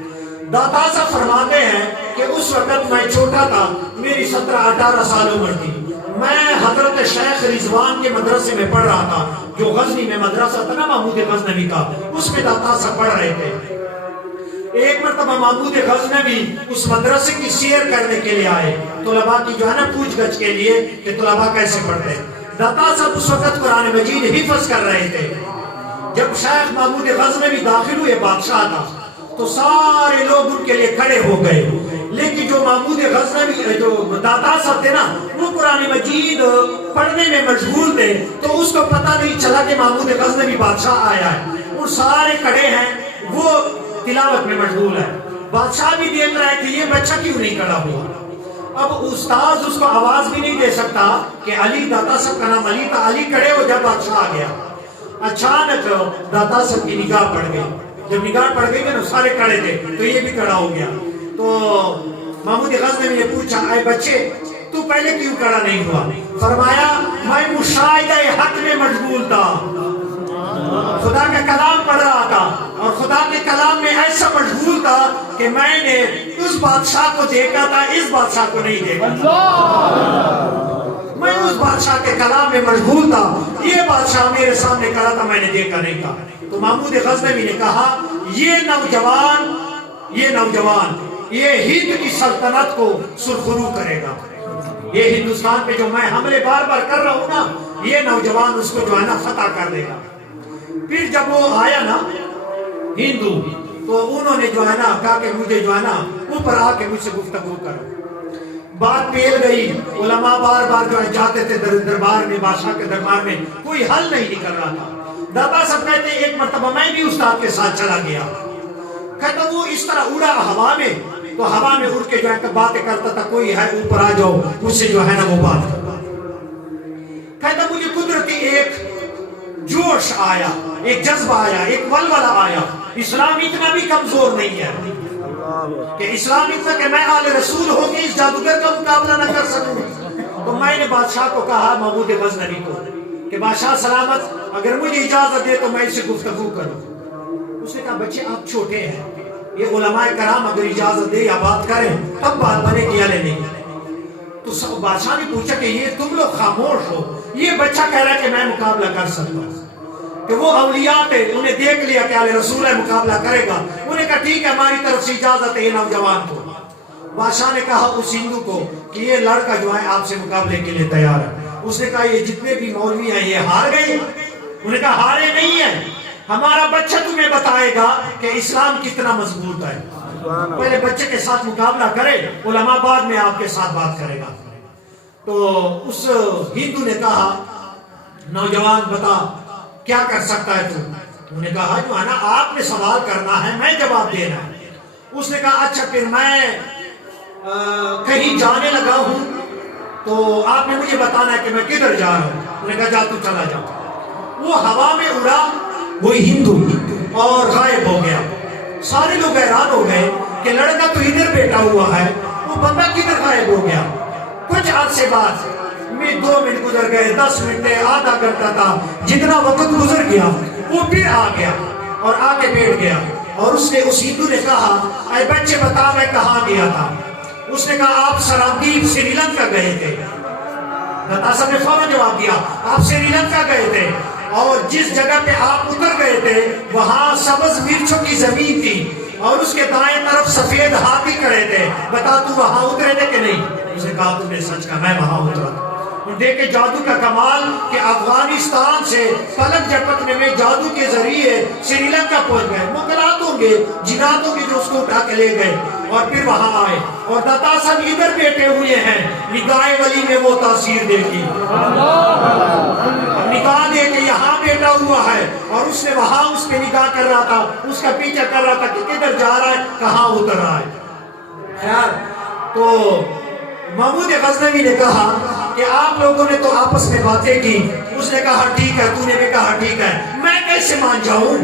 داتا صاحب فرماتے ہیں کہ اس وقت میں چھوٹا تھا، میری 17-18 سال عمر تھی۔ میں حضرت شیخ رضوان کے مدرسے میں پڑھ رہا تھا، جو غزنی میں مدرسہ تھا نا محمود غزنوی کا، اس میں داتا صاحب پڑھ رہے تھے۔ ایک مرتبہ محمود غزنوی اس مدرسے کی سیر کرنے کے لیے آئے، طلباء کی جو ہے نا پوچھ گچھ کے لیے کہ طلباء کیسے پڑھتے ہیں۔ داتا صاحب اس وقت قرآن مجید حفظ کر رہے تھے۔ جب شیخ محمود غزنوی داخل ہوئے، بادشاہ تھا، تو سارے لوگ ان کے لیے کھڑے ہو گئے، لیکن جو محمود غزنوی جو داتا صاحب تھے نا وہ قرآن مجید پڑھنے میں مشغول تھے، تو اس کو پتہ نہیں چلا کہ محمود غزنوی بادشاہ آیا ہے۔ وہ سارے کھڑے ہیں، وہ تلاوت میں مشغول ہے۔ بادشاہ بھی دیکھ رہا ہے کہ یہ بچہ کیوں نہیں کھڑا ہوا۔ اب استاد اس کو آواز بھی نہیں دے سکتا کہ علی، داتا صاحب کا نام علی تھا، علی کھڑے ہو، جب بادشاہ آ گیا اچانک داتا صاحب کی نگاہ پڑ گئی۔ جب نگاہ پڑ گئی نا سارے کھڑے تھے تو یہ بھی کھڑا ہو گیا۔ تو محمود غزنوی نے پوچھا اے بچے تو پہلے کیوں کھڑا نہیں ہوا؟ فرمایا میں مشاہدہ حق میں مشغول تھا۔ خدا کا کلام پڑھ رہا تھا اور خدا کے کلام میں ایسا مشغول تھا کہ میں نے اس بادشاہ کو دیکھا تھا، اس بادشاہ کو نہیں دیکھا تھا۔ میں اس بادشاہ کے کلام میں مشغول تھا، یہ بادشاہ میرے سامنے کھڑا تھا، میں نے دیکھا نہیں تھا۔ تو محمود غزنوی نے کہا یہ نوجوان یہ ہند کی سلطنت کو سرخرو کرے گا، یہ ہندوستان پہ جو میں حملے بار بار کر رہا ہوں نا، یہ نوجوان اس کو جو ہے نا فتح کر دے گا۔ پھر جب وہ آیا نا ہندو، تو انہوں نے جو ہے نا کہا کہ مجھے جو ہے نا اوپر آ کے مجھ سے گفتگو کرو۔ بات پھیل گئی، علماء بار بار جو ہے جاتے تھے دربار میں، بادشاہ کے دربار میں، کوئی حل نہیں نکل رہا تھا۔ داتا صاحب کہتے ہیں ایک مرتبہ میں بھی استاد کے ساتھ چلا گیا، کہتا وہ اس طرح اڑا ہوا میں، تو ہوا میں اڑ کے جو ہے باتیں کرتا تھا، کوئی ہے اوپر آ جاؤ مجھ سے جو ہے نا وہ بات کرتا۔ کہتا مجھے قدرتی ایک جوش آیا، ایک جذبہ آیا، ایک ولولہ آیا۔ اسلام اتنا بھی کمزور نہیں ہے کہ اسلام اتنا کہ میں آل رسول ہو کے اس جادوگر کا مقابلہ نہ کر سکوں۔ تو میں نے بادشاہ کو کہا، محمود غزنوی کو، کہ بادشاہ سلامت، اگر مجھے اجازت دے تو میں اس سے گفتگو کروں۔ اس نے کہا بچے آپ چھوٹے ہیں، یہ علماء کرام اگر اجازت دے یا بات کریں تب بات بنے گی یا نہیں۔ تو بادشاہ نے پوچھا کہ یہ تم لوگ خاموش ہو، یہ بچہ کہہ رہا ہے کہ میں مقابلہ کر سکتا ہوں، کہ وہ اولیاء تھے، انہیں دیکھ لیا کہ آل رسول ہے مقابلہ کرے گا، انہوں نے کہا ٹھیک ہے ہماری طرف سے اجازت ہے یہ نوجوان کو۔ بادشاہ نے کہا اس ہندو کو کہ یہ لڑکا جو ہے آپ سے مقابلے کے لیے تیار ہے۔ اس نے کہا یہ جتنے بھی مولوی ہیں یہ ہار گئے؟ انہوں نے کہا ہارے نہیں ہیں، ہمارا بچہ تمہیں بتائے گا کہ اسلام کتنا مضبوط ہے، پہلے بچے کے ساتھ مقابلہ کرے، علماء بعد میں آپ کے ساتھ بات کرے گا۔ تو اس ہندو نے کہا نوجوان بتا کیا کر سکتا ہے تو؟ انہوں نے کہا جو ہے نا آپ نے سوال کرنا ہے، میں جواب دینا ہے۔ اس نے کہا اچھا پھر میں کہیں جانے لگا ہوں تو آپ نے مجھے بتانا ہے کہ میں کدھر جا رہا ہوں۔ انہوں نے کہا جا تو چلا جا۔ وہ ہوا میں اڑا، وہی ہندو، اور غائب ہو گیا۔ سارے لوگ حیران ہو گئے کہ لڑکا تو ادھر بیٹھا ہوا ہے، وہ بندہ کدھر غائب ہو گیا۔ کچھ عرصے بعد 2 منٹ گزر گئے، 10 منٹ، آدھا گھنٹہ تھا، جتنا وقت گزر گیا وہ پھر آ گیا اور آ کے بیٹھ گیا۔ اور اس ہندو نے کہا اے بچے بتا میں کہاں گیا تھا؟ اس نے کہا آپ سرادیپ سری لنکا گئے تھے۔ داتا صاحب نے فوراً جواب دیا آپ سری لنکا گئے تھے، اور جس جگہ پہ آپ اتر گئے تھے وہاں سبز مرچوں کی زمین تھی اور اس کے دائیں طرف سفید ہاتھی کھڑے تھے، بتا تو وہاں اترے تھے کہ نہیں؟ اس نے کہا تم نے سچ کہا، میں وہاں اترا تھا۔ اور دیکھے جادو کا کمال کہ افغانستان سے پلک جھپکنے میں جادو کے ذریعے سری لنکا پہنچ گئے۔ مغلات ہوں گے، جنات ہوں گے جو اس کو اٹھا کے لے گئے اور پھر وہاں آئے، اور داتا صاحب ادھر بیٹھے ہوئے ہیں، نگاہ ولی میں وہ تاثیر دیکھی، نگاہ دے کے یہاں بیٹھا ہوا ہے اور اس نے وہاں اس پہ نگاہ کر رہا تھا، اس کا پیچھا کر رہا تھا کہ کدھر جا رہا ہے، کہاں اتر رہا ہے۔ خیر تو محمود غزنوی نے کہا کہ آپ لوگوں نے تو آپس میں باتیں کی۔ اس نے کہا ٹھیک ہے، تو نے بھی کہا ٹھیک ہے، میں کیسے مان جاؤں؟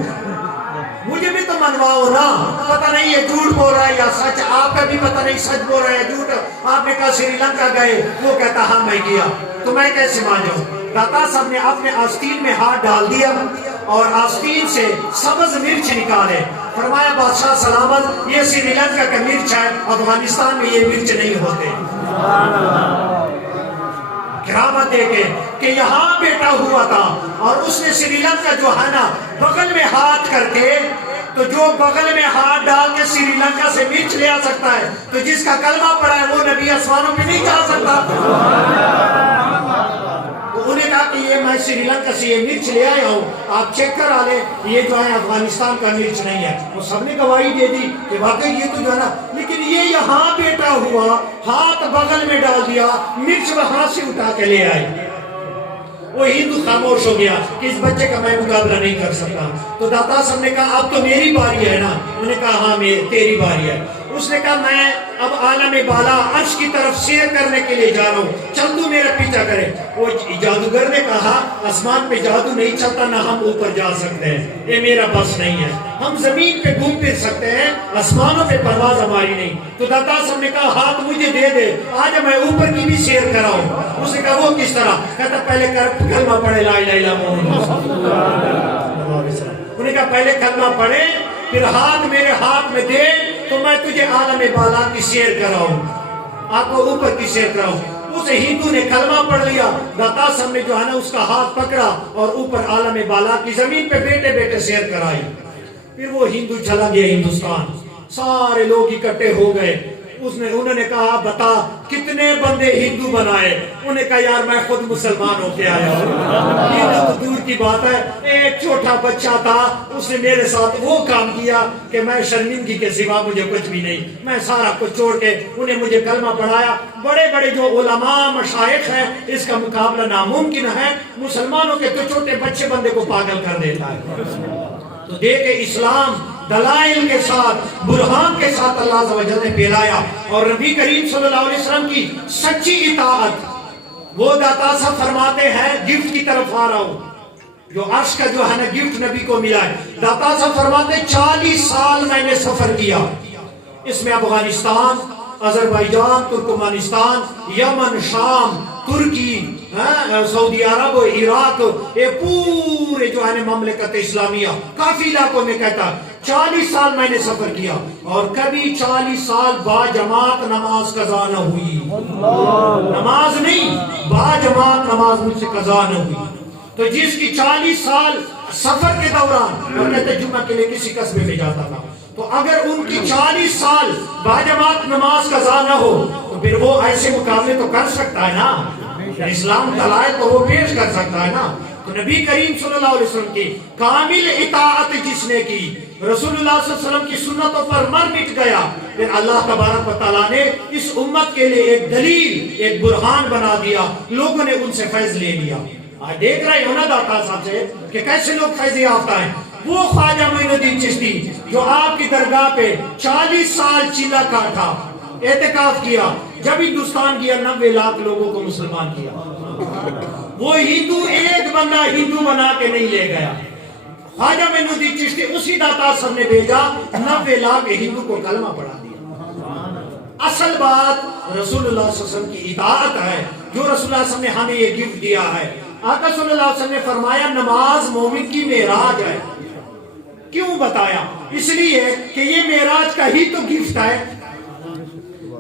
مجھے بھی تو منواؤ نا، پتہ نہیں یہ جھوٹ بول رہا ہے یا سچ، آپ کا بھی پتہ نہیں سچ بول رہا ہے یا جھوٹ۔ آپ نے کہا سری لنکا گئے، وہ کہتا ہاں میں گیا، تو میں کیسے مان جاؤں؟ داتا صاحب نے اپنے آستین میں ہاتھ ڈال دیا اور آستین سے سبز مرچ نکالے، فرمایا بادشاہ سلامت یہ سری لنکا کا مرچ ہے، افغانستان میں یہ مرچ نہیں ہوتے۔ کرامت دیکھے کہ یہاں بیٹھا ہوا تھا اور اس نے سری لنکا جو ہے نا بغل میں ہاتھ کر کے، تو جو بغل میں ہاتھ ڈال کے سری لنکا سے مرچ لے آ سکتا ہے، تو جس کا کلمہ پڑا ہے وہ نبی آسمانوں پہ نہیں جا سکتا۔ انہوں نے کہا کہ یہ میں سری لنکا سے یہ مرچ لے آیا ہوں، آپ چیک کرا لیں، یہ جو ہے افغانستان کا مرچ نہیں ہے۔ وہ سب نے گواہی دے دی کہ واقعی یہ تو جو ہے نا، لیکن یہ یہاں بیٹھا ہوا ہاتھ بغل میں ڈال دیا، مرچ وہاں سے اٹھا کے لے آئی۔ وہ ہندو خاموش ہو گیا کہ اس بچے کا میں مقابلہ نہیں کر سکتا۔ تو داتا صاحب نے کہا اب تو میری باری ہے نا؟ انہوں نے کہا ہاں تیری باری ہے۔ اس نے کہا میں اب عالم بالا عرش کی طرف سیر کرنے کے لیے جا رہا ہوں، چل تو میرا پیچھا کرے۔ وہ جادوگر نے کہا آسمان پہ جادو نہیں چلتا، نہ ہم اوپر جا سکتے ہیں، یہ میرا بس نہیں ہے، ہم زمین پہ گھوم پھر سکتے ہیں، آسمانوں پہ پرواز ہماری نہیں۔ تو داتا صاحب نے کہا ہاتھ مجھے دے دے، آج میں اوپر کی بھی سیر کراؤں۔ اس نے کہا وہ کس طرح؟ کہتا پہلے کلمہ پڑھے لا الہ الا اللہ محمد رسول اللہ۔ وسلم. انہوں نے کہا پہلے کلمہ پڑھے پھر ہاتھ میرے ہاتھ میں دے تو میں تجھے عالم بالا کی سیر کراؤں, آپ کو اوپر کی سیر کراؤں. اس ہندو نے کلمہ پڑھ لیا, داتا صاحب نے جو ہے نا اس کا ہاتھ پکڑا اور اوپر عالم بالا کی زمین پہ بیٹے بیٹے سیر کرائی. پھر وہ ہندو چلا گیا ہندوستان, سارے لوگ اکٹھے ہو گئے. انہوں نے کہا بتا کتنے بندے ہندو بنائے؟ انہوں نے کہا یار میں خود مسلمان ہو کے آیا ہوں. یہ تو دور کی بات ہے, ایک چھوٹا بچہ تھا, اس نے میرے ساتھ وہ کام کیا کہ میں شرمندگی کے سوا مجھے کچھ بھی نہیں, میں سارا کچھ چھوڑ کے انہیں مجھے کلمہ پڑھایا. بڑے بڑے جو علماء مشائخ ہیں اس کا مقابلہ ناممکن ہے. مسلمانوں کے تو چھوٹے بچے بندے کو پاگل کر دیتا ہے. تو دیکھیں اسلام دلائل کے ساتھ برہان کے ساتھ اللہ عز و جل نے پھیلایا, اور نبی کریم صلی اللہ علیہ وسلم کی سچی اطاعت. وہ داتا صاحب فرماتے ہیں گفٹ کی طرف آ رہا ہوں, جو عرش کا جو ہے نا گفٹ نبی کو ملا ہے. داتا صاحب فرماتے 40 سال میں نے سفر کیا, اس میں افغانستان, آذربائیجان, ترکمانستان, یمن, شام, ترکی, سعودی عرب, عراق, یہ پورے جو ہے مملکت اسلامیہ کافی علاقوں میں کہتا 40 سال میں نے سفر کیا, اور کبھی 40 سال با جماعت نماز قضا نہ ہوئی. نماز نہیں, با جماعت نماز مجھ سے قضا نہ ہوئی. تو جس کی 40 سال سفر کے دوران, وہ کہتے جمعہ کے لیے کسی قصبے میں جاتا تھا, تو اگر ان کی 40 سال با جماعت نماز قضا نہ ہو تو پھر وہ ایسے مقابلے تو کر سکتا ہے نا, اسلام دلائل تو وہ پیش کر سکتا ہے نا. تو نبی کریم صلی اللہ علیہ وسلم کی کامل اطاعت جس نے کی, رسول اللہ صلی اللہ علیہ وسلم کی سنتوں پر مر مٹ گیا, پھر اللہ تبارک و تعالیٰ نے اس امت کے لیے ایک دلیل, ایک برہان بنا دیا. لوگوں نے ان سے فیض لے لیا. آج دیکھ رہے ہو نا داتا صاحب سے کہ کیسے لوگ فیض یافتہ ہیں. وہ خواجہ معین الدین چشتی جو آپ کی درگاہ پہ 40 سال چیلا کاٹا, اعتکاف کیا, جب ہندوستان کیا 90 لاکھ لوگوں کو مسلمان کیا. وہ ہندو ایک بندہ ہندو بنا کے نہیں لے گیا. خواجہ معین الدین چشتی اسی داتا صاحب نے بھیجا, 90 لاکھ ہندو کو کلمہ پڑھا دیا. اصل بات رسول اللہ صلی اللہ علیہ وسلم کی اطاعت ہے, جو رسول اللہ صلی اللہ علیہ وسلم نے ہمیں یہ گفٹ دیا ہے. آقا صلی اللہ علیہ وسلم نے فرمایا نماز مومن کی معراج ہے. کیوں بتایا؟ اس لیے کہ یہ معراج کا ہی تو گفٹ ہے,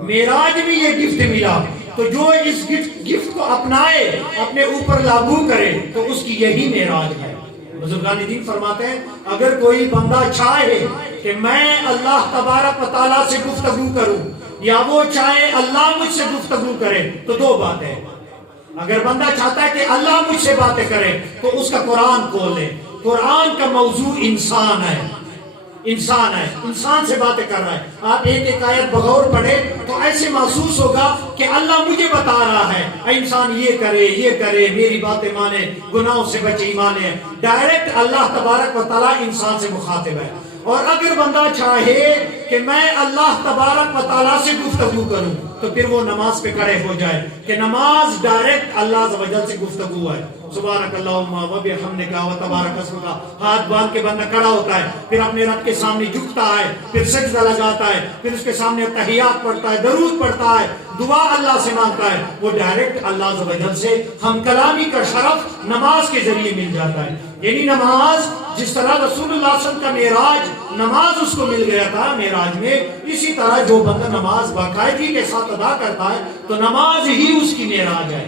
معراج میں یہ گفٹ ملا, تو جو اس گفٹ کو اپنائے, اپنے اوپر لاگو کرے, تو اس کی یہی معراج ہے. بزرگان دین فرماتے ہیں اگر کوئی بندہ چاہے کہ میں اللہ تبارک و تعالیٰ سے گفتگو کروں, یا وہ چاہے اللہ مجھ سے گفتگو کرے, تو دو باتیں. اگر بندہ چاہتا ہے کہ اللہ مجھ سے باتیں کرے تو اس کا قرآن کھول لے. قرآن کا موضوع انسان ہے, انسان ہے, انسان سے باتیں کر رہا ہے. آپ ایک ایک آیت بغور پڑھے تو ایسے محسوس ہوگا کہ اللہ مجھے بتا رہا ہے اے انسان یہ کرے, یہ کرے, میری باتیں مانے, گناہوں سے بچے, ایمان ہے. ڈائریکٹ اللہ تبارک و تعالیٰ انسان سے مخاطب ہے. اور اگر بندہ چاہے کہ میں اللہ تبارک و تعالیٰ سے گفتگو کروں تو پھر وہ نماز پہ کھڑے ہو جائے کہ نماز ڈائریکٹ اللہ عز و جل سے گفتگو ہے. سبحانک اللہم و بحمدک و تبارک اسمک, ہاتھ باندھ کے بندہ کھڑا ہوتا ہے, پھر اپنے رب کے سامنے جھکتا ہے, پھر سجدہ لگاتا ہے, پھر اس کے سامنے تحیات پڑھتا ہے, درود پڑھتا ہے, دعا اللہ سے مانگتا ہے. وہ ڈائریکٹ اللہ عز و جل سے ہم کلامی کا شرف نماز کے ذریعے مل جاتا ہے. یعنی نماز جس طرح رسول اللہ صلی اللہ علیہ وسلم کا معراج نماز اس کو مل گیا تھا معراج میں, اسی طرح جو بندہ نماز باقاعدگی کے ساتھ ادا کرتا ہے تو نماز ہی اس کی معراج ہے,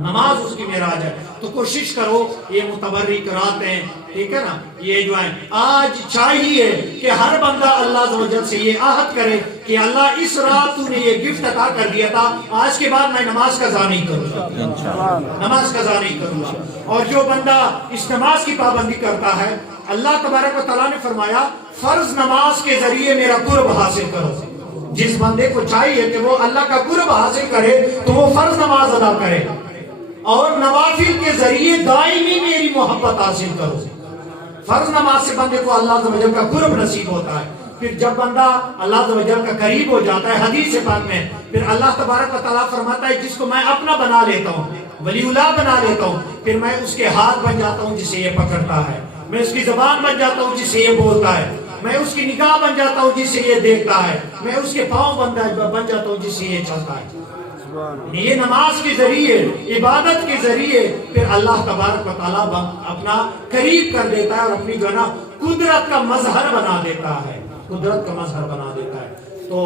نماز اس کی معراج ہے. تو کوشش کرو یہ متبرک راتیں, ٹھیک ہے نا, یہ جو ہے آج چاہیے کہ ہر بندہ اللہ عز و جل سے یہ عہد کرے کہ اللہ اس رات تو نے یہ گفٹ عطا کر دیا تھا, آج کے بعد میں نماز قضا نہیں کروں گا, نماز قضا نہیں کروں گا. اور جو بندہ اس نماز کی پابندی کرتا ہے, اللہ تبارک و تعالیٰ نے فرمایا فرض نماز کے ذریعے میرا قرب حاصل کرو. جس بندے کو چاہیے کہ وہ اللہ کا قرب حاصل کرے تو وہ فرض نماز ادا کرے, اور نوافل کے ذریعے دائمی میری محبت حاصل کرو. فرض نماز سے بندے کو اللہ عز و جل کا قرب نصیب ہوتا ہے. پھر جب بندہ اللہ عز و جل کا قریب ہو جاتا ہے, حدیث پاک میں پھر اللہ تبارک و تعالیٰ فرماتا ہے جس کو میں اپنا بنا لیتا ہوں, ولی اللہ بنا لیتا ہوں, پھر میں اس کے ہاتھ بن جاتا ہوں جسے یہ پکڑتا ہے, میں اس کی زبان بن جاتا ہوں جسے یہ بولتا ہے, میں اس کی نگاہ بن جاتا ہوں جسے یہ دیکھتا ہے, میں اس کے پاؤں بن جاتا ہوں جسے یہ چلتا ہے. یہ نماز کے ذریعے، عبادت کے ذریعے پھر اللہ تبارک و تعالیٰ اپنا قریب کر دیتا ہے اور اپنی جو ہے نا قدرت کا مظہر بنا دیتا ہے، قدرت کا مظہر بنا دیتا ہے۔ تو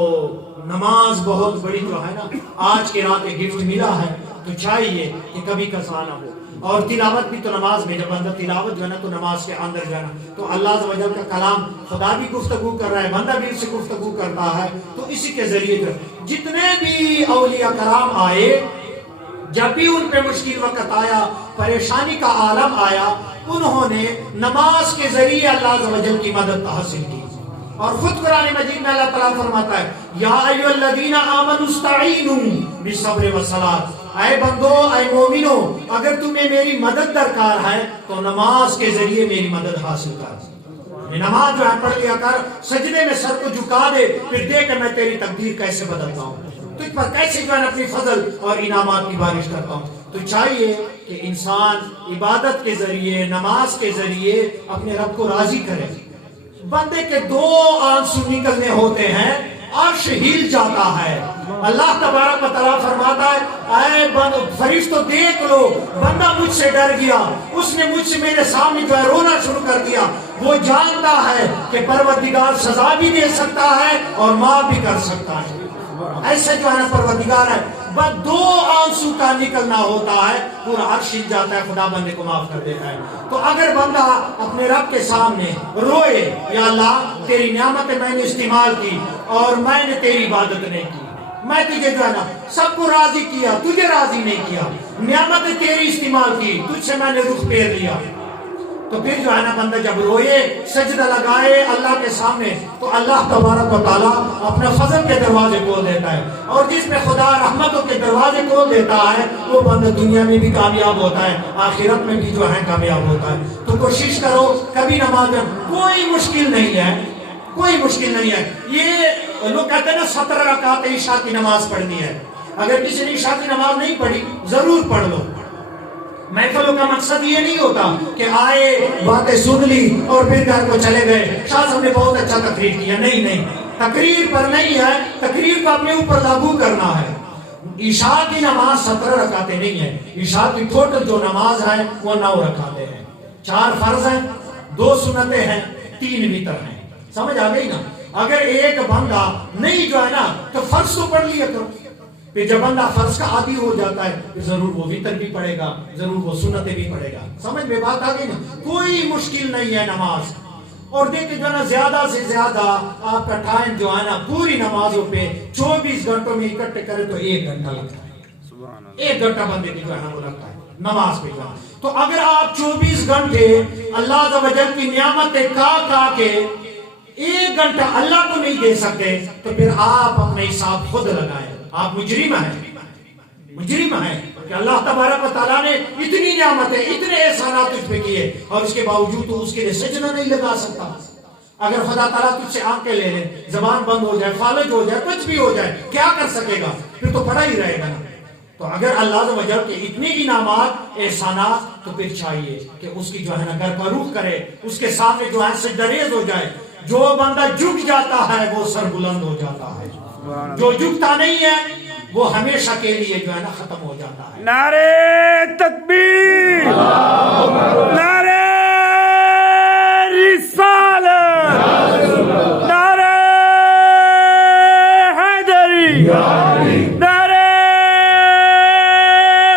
نماز بہت بڑی جو ہے نا، آج کے رات ایک گفٹ ملا ہے تو چاہیے کہ کبھی کسانا ہو، اور تلاوت بھی تو نماز میں، جب بندہ تلاوت جو ہے نا تو نماز کے اندر جو ہے نا تو اللہ عز و جل کا کلام خدا بھی گفتگو کر رہا ہے، بندہ بھی اس سے گفتگو کرتا ہے، تو اسی کے ذریعے جو جتنے بھی اولیاء کرام آئے، جب بھی ان پہ مشکل وقت آیا، پریشانی کا عالم آیا، انہوں نے نماز کے ذریعے اللہ عز و جل کی مدد حاصل کی۔ اور خود قرآن مجید میں اللہ تعالیٰ فرماتا ہے یا ایھا الذین آمنوا استعینوا بالصبر والصلاۃ، اے بندو، اے مومنو، اگر تمہیں میری مدد درکار ہے تو نماز کے ذریعے میری مدد حاصل کر۔ نماز جو ہے پڑھ لیا کر، سجدے میں سر کو جھکا دے، پھر دیکھ کہ میں تیری تقدیر کیسے بدلتا ہوں، تجھ پر کیسے جو ہے اپنی فضل اور انعامات کی بارش کرتا ہوں۔ تو چاہیے کہ انسان عبادت کے ذریعے، نماز کے ذریعے اپنے رب کو راضی کرے۔ بندے کے دو آنسو نکلنے ہوتے ہیں، عرش ہل جاتا ہے۔ اللہ تبارک و تعالیٰ فرماتا ہے اے فرشتوں دیکھ لو، بندہ مجھ سے ڈر گیا، اس نے مجھ سے میرے سامنے جو ہے رونا شروع کر دیا۔ وہ جانتا ہے کہ پروردگار سزا بھی دے سکتا ہے اور معاف بھی کر سکتا ہے۔ ایسے جو ہے نا پروردگار ہے، بس دو آنسو کا نکلنا ہوتا ہے، پورا عرش ہل جاتا ہے، خدا بندے کو معاف کر دیتا ہے۔ تو اگر بندہ اپنے رب کے سامنے روئے، یا اللہ تیری نعمتیں میں نے استعمال کی اور میں نے تیری عبادت نہیں کی، میں تجھے جو ہے نا سب کو راضی کیا، تجھے راضی نہیں کیا، نعمتیں تیری استعمال کی، تجھ سے میں نے رخ پھیر لیا، تو پھر جو ہے نا بندہ جب روئے، سجدہ لگائے اللہ کے سامنے، تو اللہ تبارک و تعالیٰ اپنا فضل کے دروازے کھول دیتا ہے، اور جس میں خدا رحمتوں کے دروازے کھول دیتا ہے وہ بندہ دنیا میں بھی کامیاب ہوتا ہے، آخرت میں بھی جو ہے کامیاب ہوتا ہے۔ تو کوشش کرو کبھی نماز میں، کوئی مشکل نہیں ہے، کوئی مشکل نہیں ہے۔ یہ لوگ کہتے ہیں نا 17 رکعت عشاء کی نماز پڑھنی ہے، اگر کسی نے عشاء کی نماز نہیں پڑھی ضرور پڑھ لو۔ محفلوں کا مقصد یہ نہیں ہوتا کہ آئے باتیں سن لی اور پھر گھر کو چلے گئے، شاہ صاحب نے بہت اچھا تقریر کیا، نہیں نہیں، تقریر پر نہیں ہے، تقریر کو اپنے اوپر لاگو کرنا ہے۔ عشاء کی نماز 17 رکعتیں نہیں ہے، عشاء کی ٹوٹل جو نماز ہے وہ 9 رکعتیں ہیں، 4 فرض ہیں، 2 سنتیں ہیں، 3 وتر ہیں، سمجھ آ گئی نا؟ اگر ایک بندہ نہیں جو ہے نا تو فرض تو پڑھ لیا کرو، پھر جب بندہ فرض کا عادی ہو جاتا ہے تو ضرور وہ وتر بھی پڑھے گا، ضرور وہ سنتیں بھی پڑھے گا۔ سمجھ میں بات آ گئی نا؟ کوئی مشکل نہیں ہے نماز۔ اور دیکھیں جو ہے نا زیادہ سے زیادہ آپ کا ٹائم جو ہے نا پوری نمازوں پہ 24 گھنٹوں میں اکٹھے کرے تو 1 گھنٹہ لگتا ہے، 1 گھنٹہ بندے کی جو ہے نا وہ لگتا ہے نماز پہ جانا۔ تو اگر آپ 24 گھنٹے اللہ عز و جل کی نعمتیں کھا کے 1 گھنٹہ اللہ کو نہیں دے سکتے تو پھر آپ اپنے حساب خود لگائیں، آپ مجرم ہیں، مجرم ہیں کہ اللہ تبارک و تعالیٰ نے اتنی نعمتیں، اتنے احسانات تجھ پہ کیے اور اس کے باوجود تو اس کے لیے سجدہ نہیں لگا سکتا۔ اگر خدا تعالیٰ تجھ سے آنکھیں لے لے، زبان بند ہو جائے، فالج ہو جائے، کچھ بھی ہو جائے، کیا کر سکے گا؟ پھر تو پڑا ہی رہے گا نا۔ تو اگر اللہ عز و جل کے اتنے انعامات، احسانات، تو پھر چاہیے کہ اس کی جو ہے نا گھر کا رخ کرے، اس کے سامنے جو ہے سجدہ ریز ہو جائے۔ جو بندہ جھک جاتا ہے وہ سر بلند ہو جاتا ہے، جو جھکتا نہیں ہے وہ ہمیشہ کے لیے جو ہے نا ختم ہو جاتا ہے۔ نعرے تکبیر، نعرے رسالت، نعرے حیدری، نعرے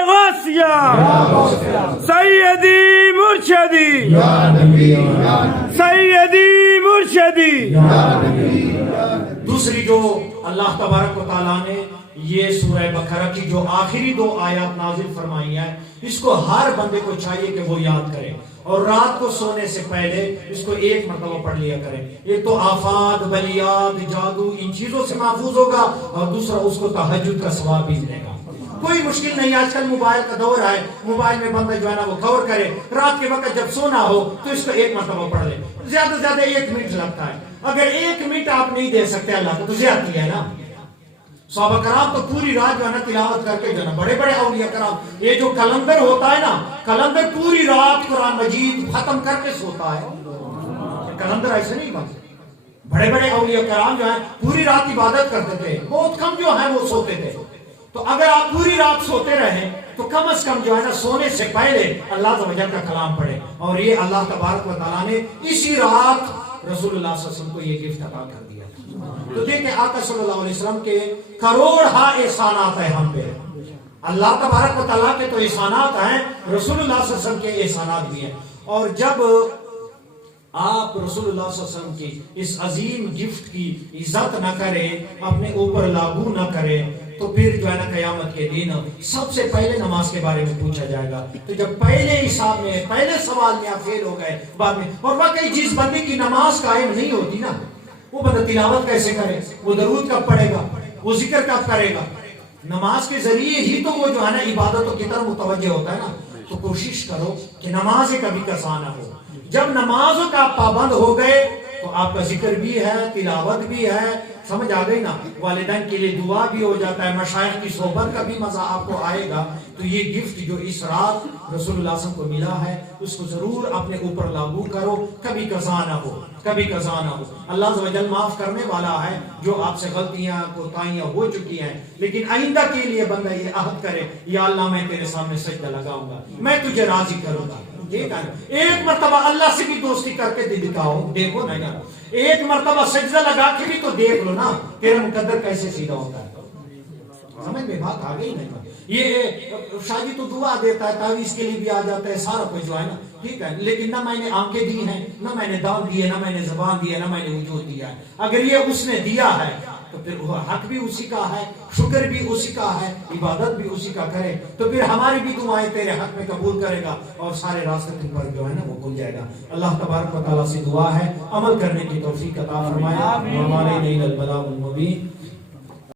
غوثیہ، سیدی مرشدی، سیدی مرشدی۔ دوسری جو اللہ تبارک و تعالیٰ نے یہ سورہ بقرہ کی جو آخری 2 آیات نازل فرمائی ہیں، اس کو ہر بندے کو چاہیے کہ وہ یاد کرے اور رات کو سونے سے پہلے اس کو 1 مرتبہ پڑھ لیا کرے۔ ایک تو آفات، بلیات، جادو، ان چیزوں سے محفوظ ہوگا، اور دوسرا اس کو تہجد کا ثواب بھی ملے گا۔ کوئی مشکل نہیں، آج کل موبائل کا دور ہے، موبائل میں بندہ جو ہے نا وہ کور کرے، رات کے وقت جب سونا ہو تو اس کو 1 مرتبہ پڑھ لے، زیادہ سے زیادہ 1 منٹ لگتا ہے۔ اگر 1 منٹ آپ نہیں دے سکتے اللہ کو تو زیادتی ہے نا۔ صحابہ کرام تو پوری رات جو ہے نا تلاوت کر کے جو ہے نا، بڑے بڑے اولیاء کرام، یہ جو کلندر ہوتا ہے نا، کلندر پوری رات قرآن مجید ختم کر کے سوتا ہے، کلندر ایسے نہیں بات۔ بڑے بڑے اولیاء کرام جو ہیں پوری رات عبادت کرتے تھے، بہت کم جو ہیں وہ سوتے تھے۔ تو اگر آپ پوری رات سوتے رہیں تو کم از کم جو ہے نا سونے سے پہلے اللہ تعالیٰ کا کلام پڑھیں. اور یہ اللہ تبارک و تعالیٰ نے اسی رات رسول اللہ صلی اللہ علیہ وسلم کو یہ گفٹ عطا کر دیا. تو دیکھیں آقا صلی اللہ علیہ وسلم کے کروڑ احسانات ہیں ہم پہ. اللہ تبارک و تعالیٰ کے تو احسانات ہیں, رسول اللہ صلی اللہ علیہ وسلم کے احسانات بھی ہیں. اور جب آپ رسول اللہ صلی اللہ علیہ وسلم کی اس عظیم گفٹ کی عزت نہ کریں, اپنے اوپر لاگو نہ کریں, تو پھر جو ہے نا قیامت کے دن سب سے پہلے نماز کے بارے میں پوچھا جائے گا. تو جب پہلے حساب میں پہلے سوال میں آپ فیل ہو گئے بعد میں, اور واقعی جس بندے کی نماز قائم نہیں ہوتی نا, وہ بندہ تلاوت کیسے کرے, وہ درود کب پڑھے گا, وہ ذکر کب کرے گا. نماز کے ذریعے ہی تو وہ جو ہے نا عبادتوں کی طرف متوجہ ہوتا ہے نا. تو کوشش کرو کہ نماز کبھی قضا نہ ہو. جب نمازوں کا پابند ہو گئے تو آپ کا ذکر بھی ہے, تلاوت بھی ہے, سمجھ آ گئی نا, والدین کے لیے دعا بھی ہو جاتا ہے, مشائخ کی صحبت کا بھی مزہ آپ کو آئے گا. تو یہ گفٹ جو اس رات رسول اللہ صلی اللہ علیہ وسلم کو ملا ہے, اس کو ضرور اپنے اوپر لاگو کرو. کبھی قضا نہ ہو, کبھی قضا نہ ہو. اللہ عز و جل معاف کرنے والا ہے جو آپ سے غلطیاں کوتاہیاں ہو چکی ہیں. لیکن آئندہ کے لیے بندہ یہ عہد کرے, یا اللہ میں تیرے سامنے سجدہ لگاؤں گا, میں تجھے راضی کروں گا. ایک مرتبہ اللہ سے بھی دوستی کر کے دکھاؤ, دیکھو نا یار, ایک مرتبہ سجدہ لگا کے بھی تو دیکھ لو نا تیرا مقدر کیسے سیدھا ہوتا ہے. سمجھ میں بات آ گئی نا. یہ شادی تو دعا دیتا ہے, تعویذ کے لیے بھی آ جاتا ہے, سارا کچھ جو ہے نا ٹھیک ہے, لیکن نہ میں نے آنکھیں دی ہیں, نہ میں نے دان دی ہے, نہ میں نے زبان دی ہے, نہ میں نے وجود دیا ہے. اگر یہ اس نے دیا ہے تو پھر حق بھی اسی کا ہے, شکر بھی اسی کا ہے, عبادت بھی اسی کا کرے, تو پھر ہماری بھی دعائیں تیرے حق میں قبول کرے گا اور سارے راستے تم پر جو ہے نا وہ کھل جائے گا. اللہ تبارک و تعالیٰ سے دعا ہے عمل کرنے کی توفیق عطا فرمائے. ہمارے البلاغ المبین.